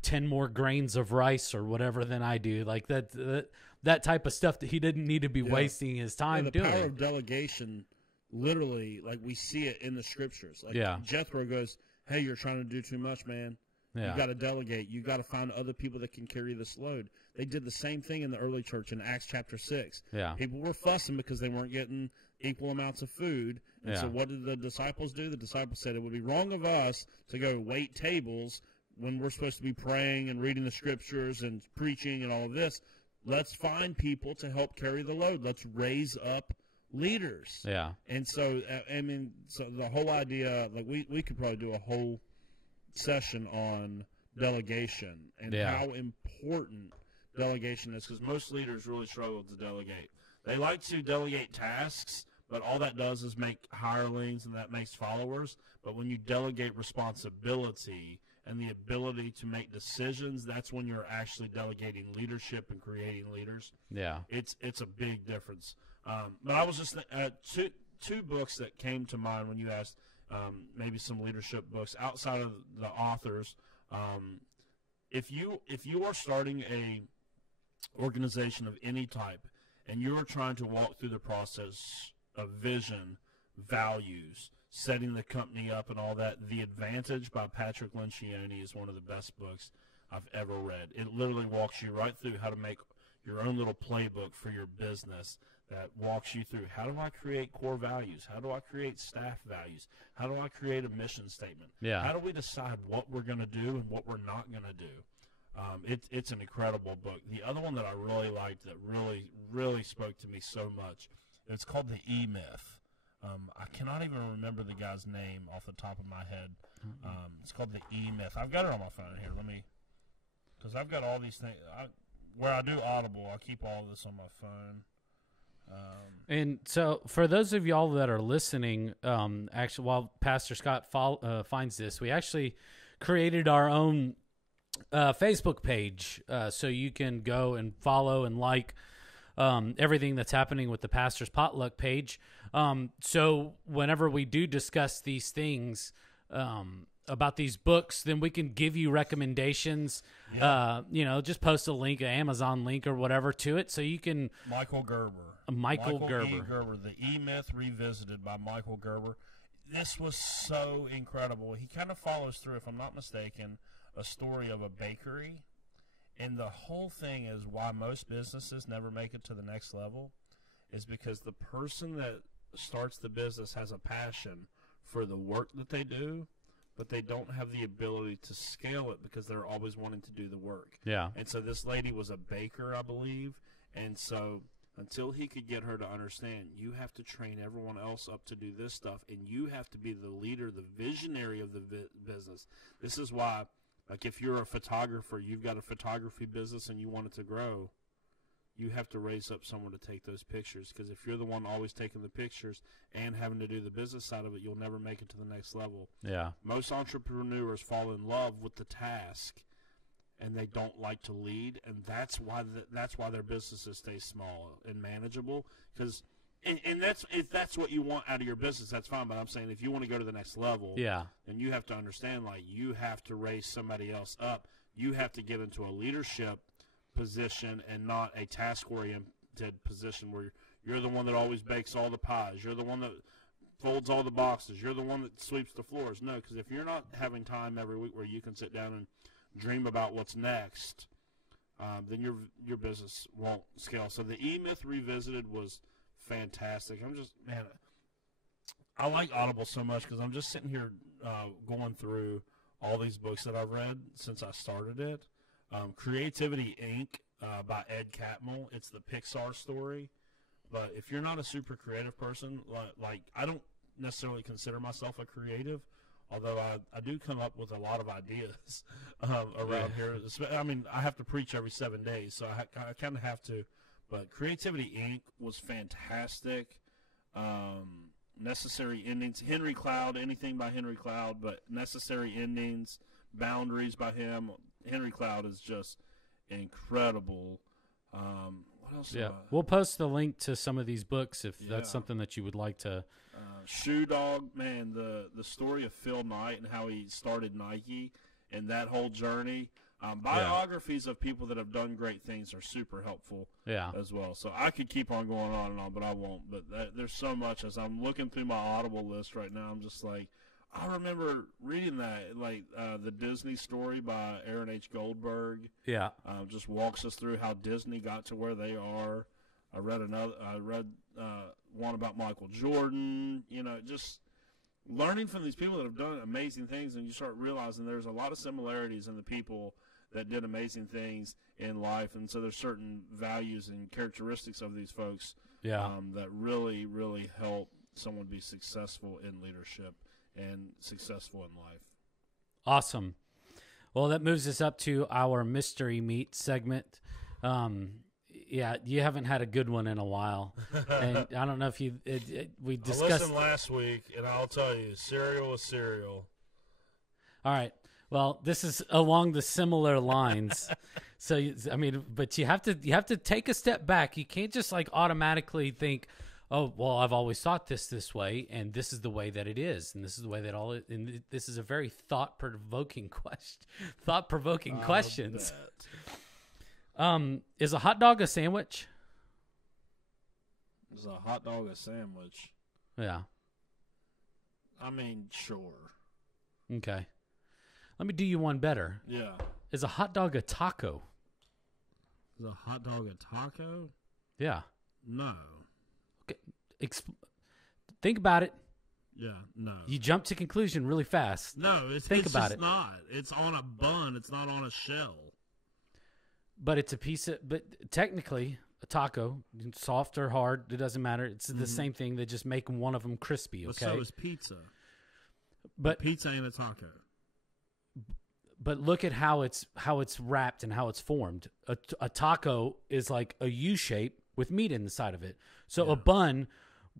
10 more grains of rice or whatever than I do, like that type of stuff that he didn't need to be wasting his time the doing. power of delegation, literally, like we see it in the scriptures. Like Jethro goes, hey, you're trying to do too much, man. You got to delegate. You got to find other people that can carry this load. They did the same thing in the early church in Acts chapter 6. People were fussing because they weren't getting equal amounts of food. And so what did the disciples do? The disciples said, it would be wrong of us to go wait tables when we're supposed to be praying and reading the scriptures and preaching and all of this. Let's find people to help carry the load. Let's raise up leaders. Yeah. And so, I mean, so the whole idea, like we could probably do a whole session on delegation and how important delegation is, because most leaders really struggle to delegate. They like to delegate tasks, but all that does is make hirelings and that makes followers. But when you delegate responsibility and the ability to make decisions, that's when you're actually delegating leadership and creating leaders. Yeah. It's a big difference. But I was just two books that came to mind when you asked, maybe some leadership books outside of the authors. If you are starting a organization of any type and you are trying to walk through the process of vision, values, setting the company up and all that, The Advantage by Patrick Lencioni is one of the best books I've ever read. It literally walks you right through how to make your own little playbook for your business that walks you through, how do I create core values? How do I create staff values? How do I create a mission statement? Yeah. How do we decide what we're going to do and what we're not going to do? It's an incredible book. The other one that I really liked that really spoke to me so much, it's called The E-Myth. I cannot even remember the guy's name off the top of my head. It's called The E-Myth. I've got it on my phone here. Because I've got all these things. Where I do Audible, I keep all this on my phone. And so for those of y'all that are listening, actually, while Pastor Scott finds this, we actually created our own Facebook page, so you can go and follow and like everything that's happening with the Pastor's Potluck page. So whenever we do discuss these things about these books, then we can give you recommendations. Yeah. Just post a link, an Amazon link or whatever to it, so you can. Michael Gerber. Michael Gerber. E. Gerber, The E-Myth Revisited by Michael Gerber. This was so incredible. He kind of follows through, if I'm not mistaken, a story of a bakery. And the whole thing is why most businesses never make it to the next level is because the person that starts the business has a passion for the work that they do, but they don't have the ability to scale it because they're always wanting to do the work. Yeah. And so this lady was a baker, I believe, and so until he could get her to understand, you have to train everyone else up to do this stuff, and you have to be the leader, the visionary of the business. This is why, like, if you're a photographer, you've got a photography business and you want it to grow, you have to raise up someone to take those pictures, because if you're the one always taking the pictures and having to do the business side of it, you'll never make it to the next level. Yeah. Most entrepreneurs fall in love with the task, and they don't like to lead, and that's why their businesses stay small and manageable. Because, and that's if that's what you want out of your business, that's fine. But I'm saying if you want to go to the next level, Yeah. then you have to understand, like, you have to raise somebody else up. You have to get into a leadership position and not a task-oriented position where you're the one that always bakes all the pies. You're the one that folds all the boxes. You're the one that sweeps the floors. No, because if you're not having time every week where you can sit down and dream about what's next, then your business won't scale. So the E-Myth Revisited was fantastic. I like Audible so much because I'm just sitting here going through all these books that I've read since I started it. Creativity Inc. By Ed Catmull. It's the Pixar story. But if you're not a super creative person, like I don't necessarily consider myself a creative, although I do come up with a lot of ideas around here. I mean, I have to preach every 7 days, so I kind of have to. But Creativity Inc. was fantastic. Necessary Endings, Henry Cloud, anything by Henry Cloud, but Necessary Endings, Boundaries by him. Henry Cloud is just incredible. What else? Yeah. We'll post the link to some of these books if that's something that you would like to. Shoe Dog, man, the story of Phil Knight and how he started Nike and that whole journey. Biographies of people that have done great things are super helpful as well. So I could keep on going on and on, but I won't. But there's so much. As I'm looking through my Audible list right now, I'm just like, I remember reading that, like the Disney story by Aaron H. Goldberg. Yeah. Just walks us through how Disney got to where they are. I read one about Michael Jordan. Just learning from these people that have done amazing things, and you start realizing there's a lot of similarities in the people that did amazing things in life, and so there's certain values and characteristics of these folks Yeah. That really, really help someone be successful in leadership and successful in life. Awesome. Well, that moves us up to our mystery meat segment. Yeah, you haven't had a good one in a while, and I don't know if we I discussed. listened last week, and I'll tell you, cereal is cereal. All right. Well, this is along the similar lines. So, I mean, but you have to take a step back. You can't just like automatically think, oh, well, I've always thought this way, and this is the way that it is, and this is the way that and this is a very thought-provoking questions. Is a hot dog a sandwich? Is a hot dog a sandwich? Yeah. I mean, sure. Okay. Let me do you one better. Yeah. Is a hot dog a taco? Is a hot dog a taco? Yeah. No. Okay. Think about it. Yeah, no. You jump to conclusion really fast. No, it's not. It's on a bun. It's not on a shell. But it's a piece of, but technically a taco, soft or hard, it doesn't matter. It's the same thing. They just make one of them crispy. Okay. But so is pizza. But pizza ain't a taco. But look at how it's wrapped and how it's formed. A taco is like a U shape with meat in the side of it. So a bun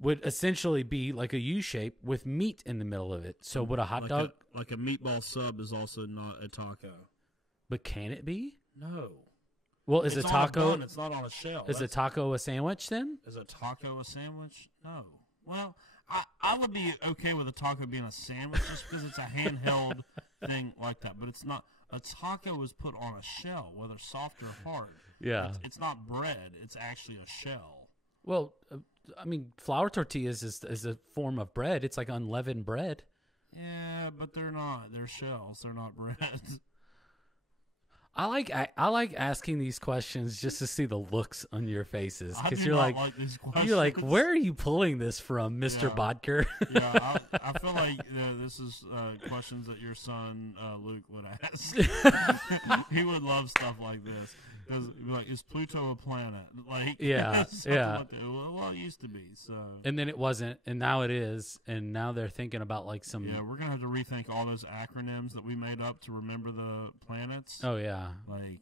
would essentially be like a U shape with meat in the middle of it. So would a hot dog, like a meatball sub, is also not a taco? But can it be? No. Well, is it's a taco? On a bun, it's not on a shell. Is a taco a sandwich then? Is a taco a sandwich? No. Well, I would be okay with a taco being a sandwich just because it's a handheld thing like that. But it's not. A taco is put on a shell, whether soft or hard. Yeah. It's not bread. It's actually a shell. Well, I mean, flour tortillas is a form of bread. It's like unleavened bread. Yeah, but they're not. They're shells. They're not bread. I like asking these questions just to see the looks on your faces because you're like, where are you pulling this from, Mr. Bodker? Yeah, I feel like this is questions that your son Luke would ask. He would love stuff like this. Like, is Pluto a planet? Like, yeah. Like well, it used to be. So, and then it wasn't, and now it is, and now they're thinking about like some. Yeah, we're gonna have to rethink all those acronyms that we made up to remember the planets. Oh yeah. Like,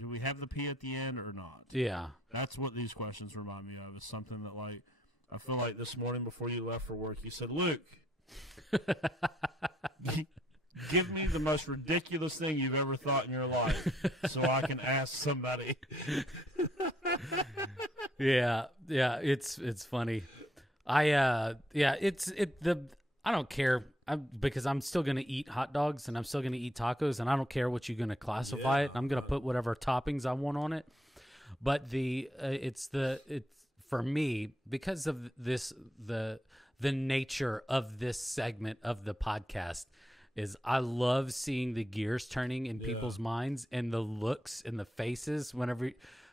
do we have the P at the end or not? Yeah. That's what these questions remind me of. Is something that like I feel like this morning before you left for work, you said, "Luke, give me the most ridiculous thing you've ever thought in your life, so I can ask somebody." Yeah, it's funny. I don't care because I'm still gonna eat hot dogs and I'm still gonna eat tacos and I don't care what you're gonna classify it. I'm gonna put whatever toppings I want on it. But it's for me because of the nature of this segment of the podcast. Is I love seeing the gears turning in people's minds and the looks and the faces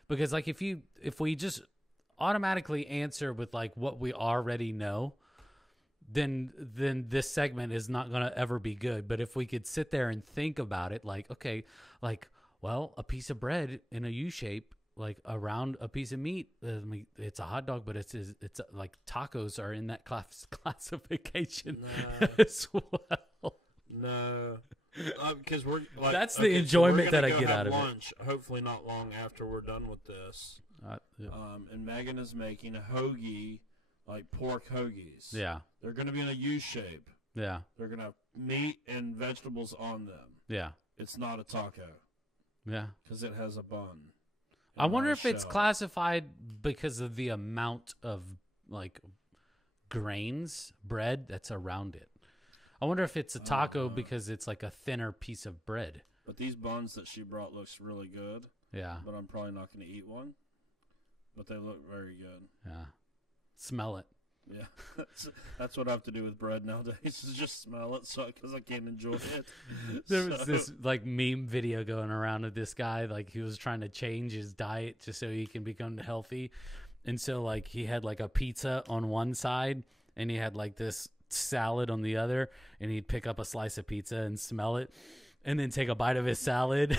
because like if we just automatically answer with like what we already know, then this segment is not going to ever be good. But if we could sit there and think about it, like, okay, like, well, a piece of bread in a U shape, like around a piece of meat, it's a hot dog, but it's like tacos are in that classification as well. No, because we're like, that's the enjoyment that I get out of lunch, it. Hopefully, not long after we're done with this. And Megan is making a hoagie, like pork hoagies. Yeah, they're going to be in a U shape. Yeah, they're going to have meat and vegetables on them. Yeah, it's not a taco. Yeah, because it has a bun. I wonder if it's classified because of the amount of like grains, bread that's around it. I wonder if it's a taco because it's like a thinner piece of bread. But these buns that she brought looks really good. Yeah. But I'm probably not going to eat one. But they look very good. Yeah. Smell it. Yeah. That's what I have to do with bread nowadays is just smell it because I can't enjoy it. There was this like meme video going around of this guy. Like he was trying to change his diet just so he can become healthy. And so like he had like a pizza on one side and he had like this salad on the other, and he'd pick up a slice of pizza and smell it and then take a bite of his salad.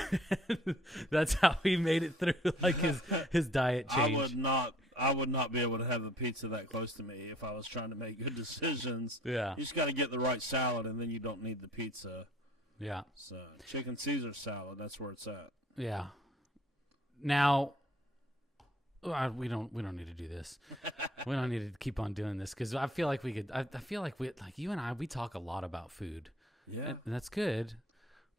That's how he made it through like his diet change. I would not I would not be able to have a pizza that close to me if I was trying to make good decisions. Yeah. You just got to get the right salad, and then you don't need the pizza. Yeah. So chicken Caesar salad, that's where it's at. Yeah. Now, we don't need to do this. We don't need to keep on doing this because I feel like we could. I feel like you and I, we talk a lot about food. Yeah, and that's good.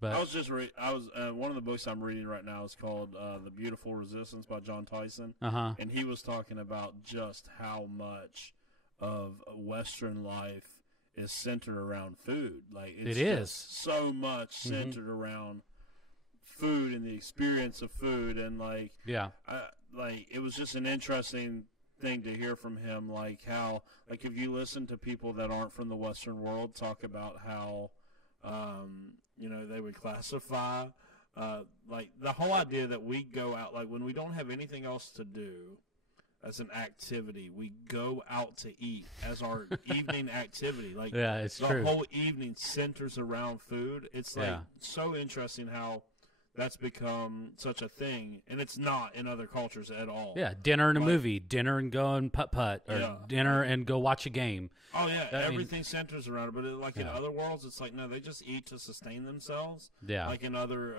But I was just one of the books I'm reading right now is called The Beautiful Resistance by John Tyson. And he was talking about just how much of Western life is centered around food. Like it's just so much centered around food and the experience of food, and like it was just an interesting thing to hear from him, like how, like, if you listen to people that aren't from the Western world talk about how they would classify like the whole idea that we go out, like when we don't have anything else to do as an activity, we go out to eat as our evening activity. Like it's the true. whole evening centers around food. It's like so interesting how that's become such a thing, and it's not in other cultures at all. Yeah, dinner and a movie, dinner and go and putt-putt, or dinner and go watch a game. Oh, yeah, everything centers around it. But in other worlds, it's like, no, they just eat to sustain themselves. Yeah. Like in other,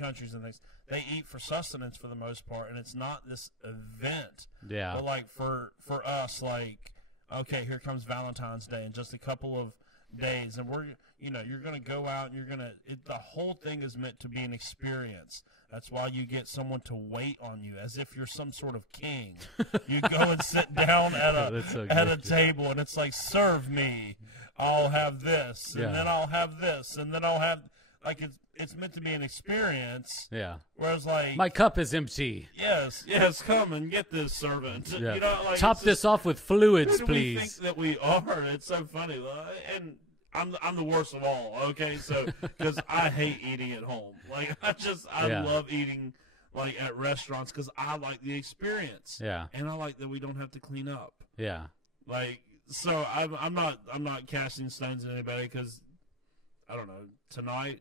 countries and things, they eat for sustenance for the most part, and it's not this event. Yeah. But, like, for us, like, okay, here comes Valentine's Day in just a couple of days, and you're going to go out, and the whole thing is meant to be an experience. That's why you get someone to wait on you, as if you're some sort of king. You go and sit down at a table, and it's like, serve me. I'll have this, and then I'll have this, and then I'll have, like, it's meant to be an experience. Yeah. Whereas, like, my cup is empty. Yes, come and get this, servant. Yeah. Top this off with fluids, who do please. We think that we are. It's so funny, and I'm the worst of all. Okay, so because I hate eating at home. Like I love eating like at restaurants because I like the experience. Yeah, and I like that we don't have to clean up. Yeah, like so I'm not casting stones at anybody because I don't know, tonight,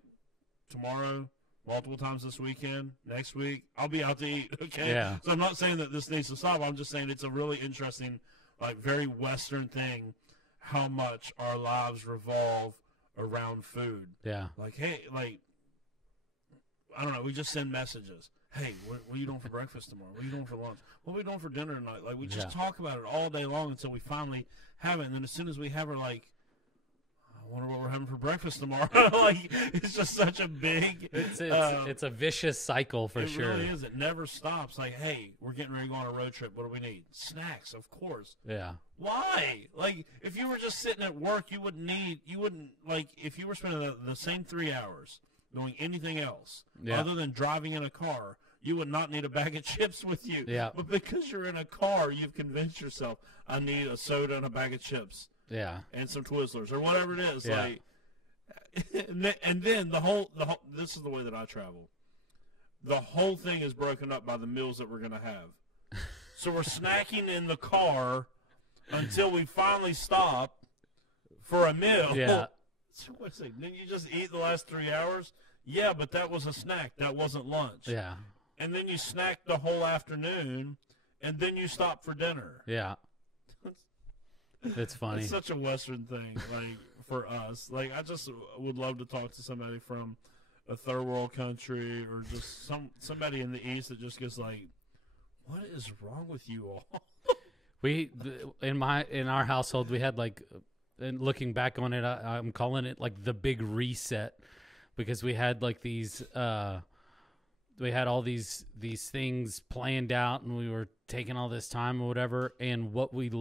tomorrow, multiple times this weekend, next week, I'll be out to eat. Okay, yeah. So I'm not saying that this needs to stop. I'm just saying it's a really interesting, like very Western thing. How much our lives revolve around food. Yeah. Like, hey, like, I don't know, we just send messages. Hey, what are you doing for breakfast tomorrow? What are you doing for lunch? What are we doing for dinner tonight? Like, we just talk about it all day long until we finally have it. And then as soon as we have it, like, I wonder what we're having for breakfast tomorrow. Like, it's just such a big... It's a vicious cycle for sure. It really is. It never stops. Like, hey, we're getting ready to go on a road trip. What do we need? Snacks, of course. Yeah. Why? Like, if you were just sitting at work, you wouldn't, like, if you were spending the same 3 hours doing anything else other than driving in a car, you would not need a bag of chips with you. Yeah. But because you're in a car, you've convinced yourself, I need a soda and a bag of chips. Yeah. And some Twizzlers or whatever it is. Yeah. Like, and then the whole, this is the way that I travel. The whole thing is broken up by the meals that we're going to have. So we're snacking in the car until we finally stop for a meal. Yeah. So what's it? Didn't you just eat the last 3 hours? Yeah, but that was a snack. That wasn't lunch. Yeah. And then you snacked the whole afternoon, and then you stopped for dinner. Yeah. It's funny. It's such a Western thing, like, for us. Like, I just would love to talk to somebody from a third world country or just somebody in the East that just gets like, what is wrong with you all? In our household, we had like, and looking back on it, I'm calling it like the big reset, because we had like these, we had all these things planned out, and we were taking all this time or whatever, and what we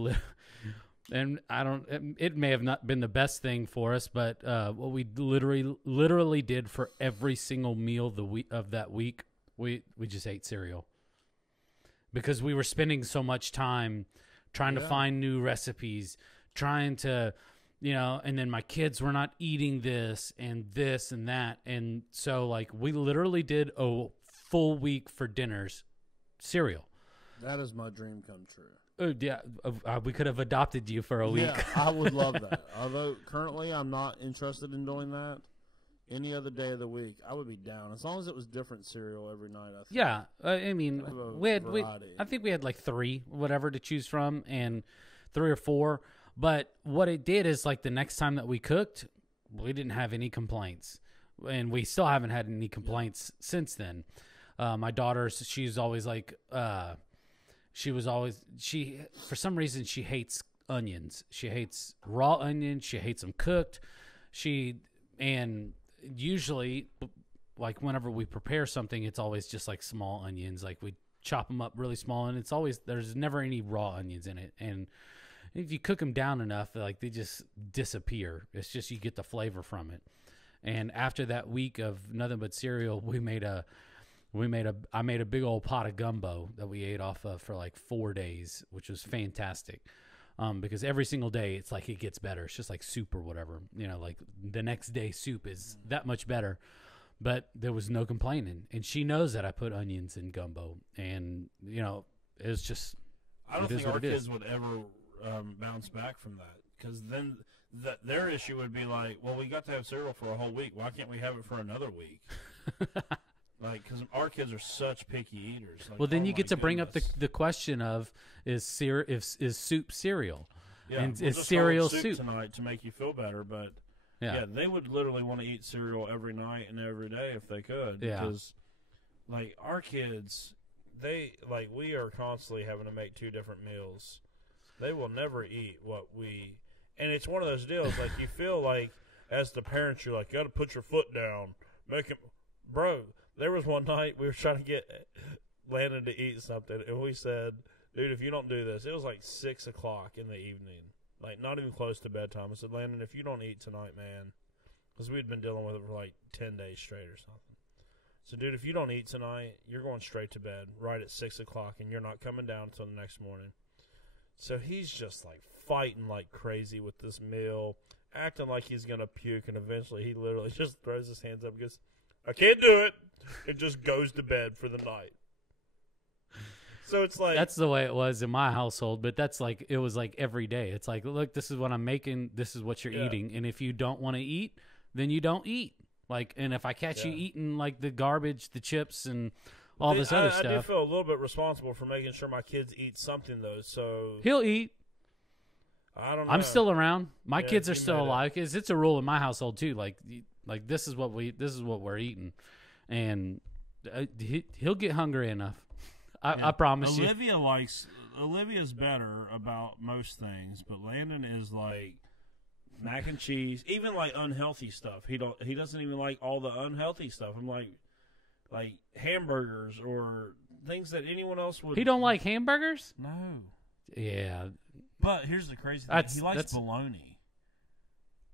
and it may have not been the best thing for us, but what we literally did for every single meal of that week, we just ate cereal, because we were spending so much time trying to find new recipes, trying to, and then my kids were not eating this and that. And so like we literally did a full week for dinners, cereal. That is my dream come true. Yeah, we could have adopted you for a week. Yeah, I would love that. Although currently I'm not interested in doing that. any other day of the week, I would be down. As long as it was different cereal every night, I think. Yeah, I mean, Have a we variety. I think we had like 3, whatever, to choose from, and 3 or 4. But what it did is, like, the next time that we cooked, we didn't have any complaints, and we still haven't had any complaints since then. My daughter, she's always like, she for some reason she hates onions. She hates raw onions. She hates them cooked. And usually, like, whenever we prepare something, it's always just like small onions. Like, we chop them up really small, and there's never any raw onions in it. And if you cook them down enough, like, they just disappear. It's just, you get the flavor from it. And after that week of nothing but cereal, I made a big old pot of gumbo that we ate off of for like 4 days, which was fantastic. Because every single day it's like it gets better. It's just like soup or whatever, like the next day soup is that much better. But there was no complaining, and she knows that I put onions in gumbo, and it's just. I don't think our kids would ever bounce back from that, because then their issue would be like, well, we got to have cereal for a whole week. Why can't we have it for another week? Like, because our kids are such picky eaters. Like, well, then oh you get to bring up goodness. the question of is soup cereal, Yeah, and we'll is just cereal call it soup? tonight to make you feel better, but Yeah. they would literally want to eat cereal every night and every day if they could. Yeah. Because, like, our kids, we are constantly having to make 2 different meals. They will never eat what we, and it's one of those deals. Like, you feel like as the parents, you're like, you got to put your foot down, make it, bro. There was one night we were trying to get Landon to eat something, and we said, dude, if you don't do this, it was like 6 o'clock in the evening, like not even close to bedtime. I said, Landon, if you don't eat tonight, man, because we'd been dealing with it for like 10 days straight or something. So, dude, if you don't eat tonight, you're going straight to bed right at 6 o'clock, and you're not coming down until the next morning. So he's just like fighting like crazy with this meal, acting like he's going to puke, and eventually he literally just throws his hands up and goes, I can't do it. It just goes to bed for the night. So it's like, That's the way it was in my household, but it was like every day. It's like, look, this is what I'm making. This is what you're Yeah. eating. And if you don't want to eat, then you don't eat. Like, and if I catch you Yeah. eating like the garbage, the chips, and all this other I do stuff, feel a little bit responsible for making sure my kids eat something, though. So he'll eat. I don't know. I'm still around. My Yeah, kids are you still made it. alive, because it's a rule in my household too. Like this is what we're eating, and he'll get hungry enough. I promise you. Olivia's better about most things, but Landon is like mac and cheese, even like unhealthy stuff. He doesn't even like all the unhealthy stuff. I'm like hamburgers or things that anyone else would. He don't like hamburgers. No. Yeah, But here's the crazy thing. That's- He likes that's- bologna.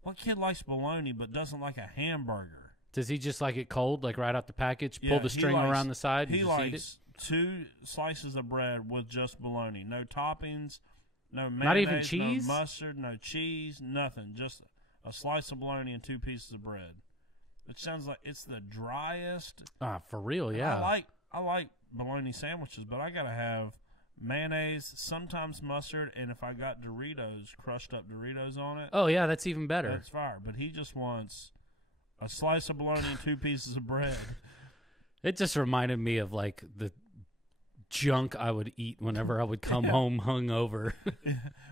What kid likes bologna but doesn't like a hamburger? does he just like it cold, like right out the package? Yeah, Pull the he string likes- around the side and He just eat it. likes 2 slices of bread with just bologna. No toppings, no mayonnaise, Not even cheese? no mustard, no cheese, nothing. Just a slice of bologna and 2 pieces of bread. It sounds like it's the driest. For real, yeah. I like bologna sandwiches, but I gotta have mayonnaise, sometimes mustard, and if I got Doritos, crushed up Doritos on it, Oh yeah, that's even better. that's fire. But he just wants a slice of bologna and 2 pieces of bread. It just reminded me of like the junk I would eat whenever I would come home hungover.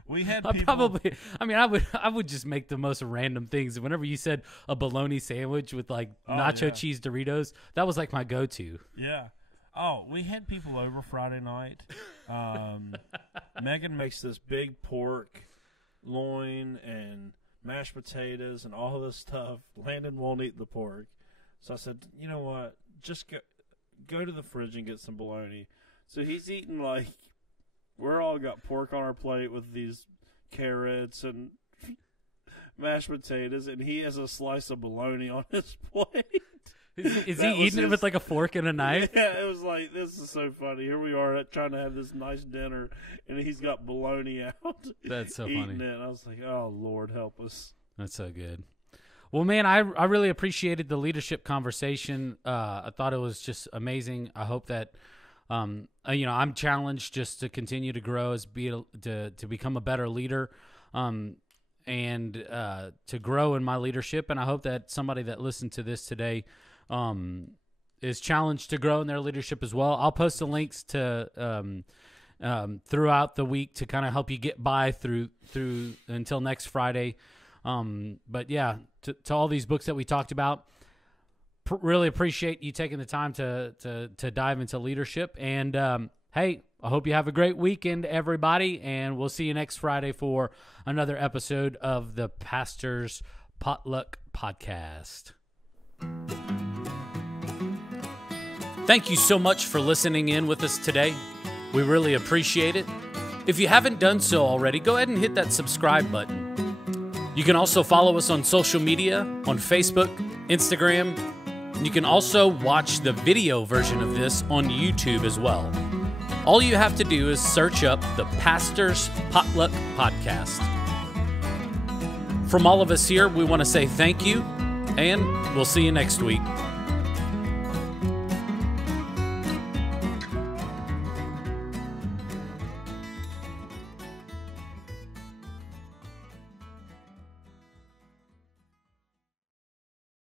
We had I would just make the most random things. Whenever you said a bologna sandwich with like nacho yeah. cheese Doritos, that was like my go-to. Yeah. Oh, we had people over Friday night. Megan makes this big pork loin and mashed potatoes and all this stuff. Landon won't eat the pork. So I said, you know what? Just go to the fridge and get some bologna. So he's eating like, we're all got pork on our plate with these carrots and mashed potatoes, and he has a slice of bologna on his plate. Is he That was eating it his- with like a fork and a knife? Yeah, it was like, this is so funny. Here we are trying to have this nice dinner, and he's got bologna out. That's so eating funny. it. I was like, oh, Lord, help us. That's so good. Well, man, I really appreciated the leadership conversation. I thought it was just amazing. I hope that, I'm challenged just to continue to grow to become a better leader. and to grow in my leadership. And I hope that somebody that listened to this today is challenged to grow in their leadership as well. I'll post the links to throughout the week to kind of help you get by through until next Friday. But yeah, to all these books that we talked about, really appreciate you taking the time to dive into leadership. And hey, I hope you have a great weekend, everybody, and we'll see you next Friday for another episode of the Pastor's Potluck Podcast. Thank you so much for listening in with us today. We really appreciate it. If you haven't done so already, go ahead and hit that subscribe button. You can also follow us on social media, on Facebook, Instagram. You can also watch the video version of this on YouTube as well. All you have to do is search up the Pastor's Potluck Podcast. From all of us here, we want to say thank you, and we'll see you next week.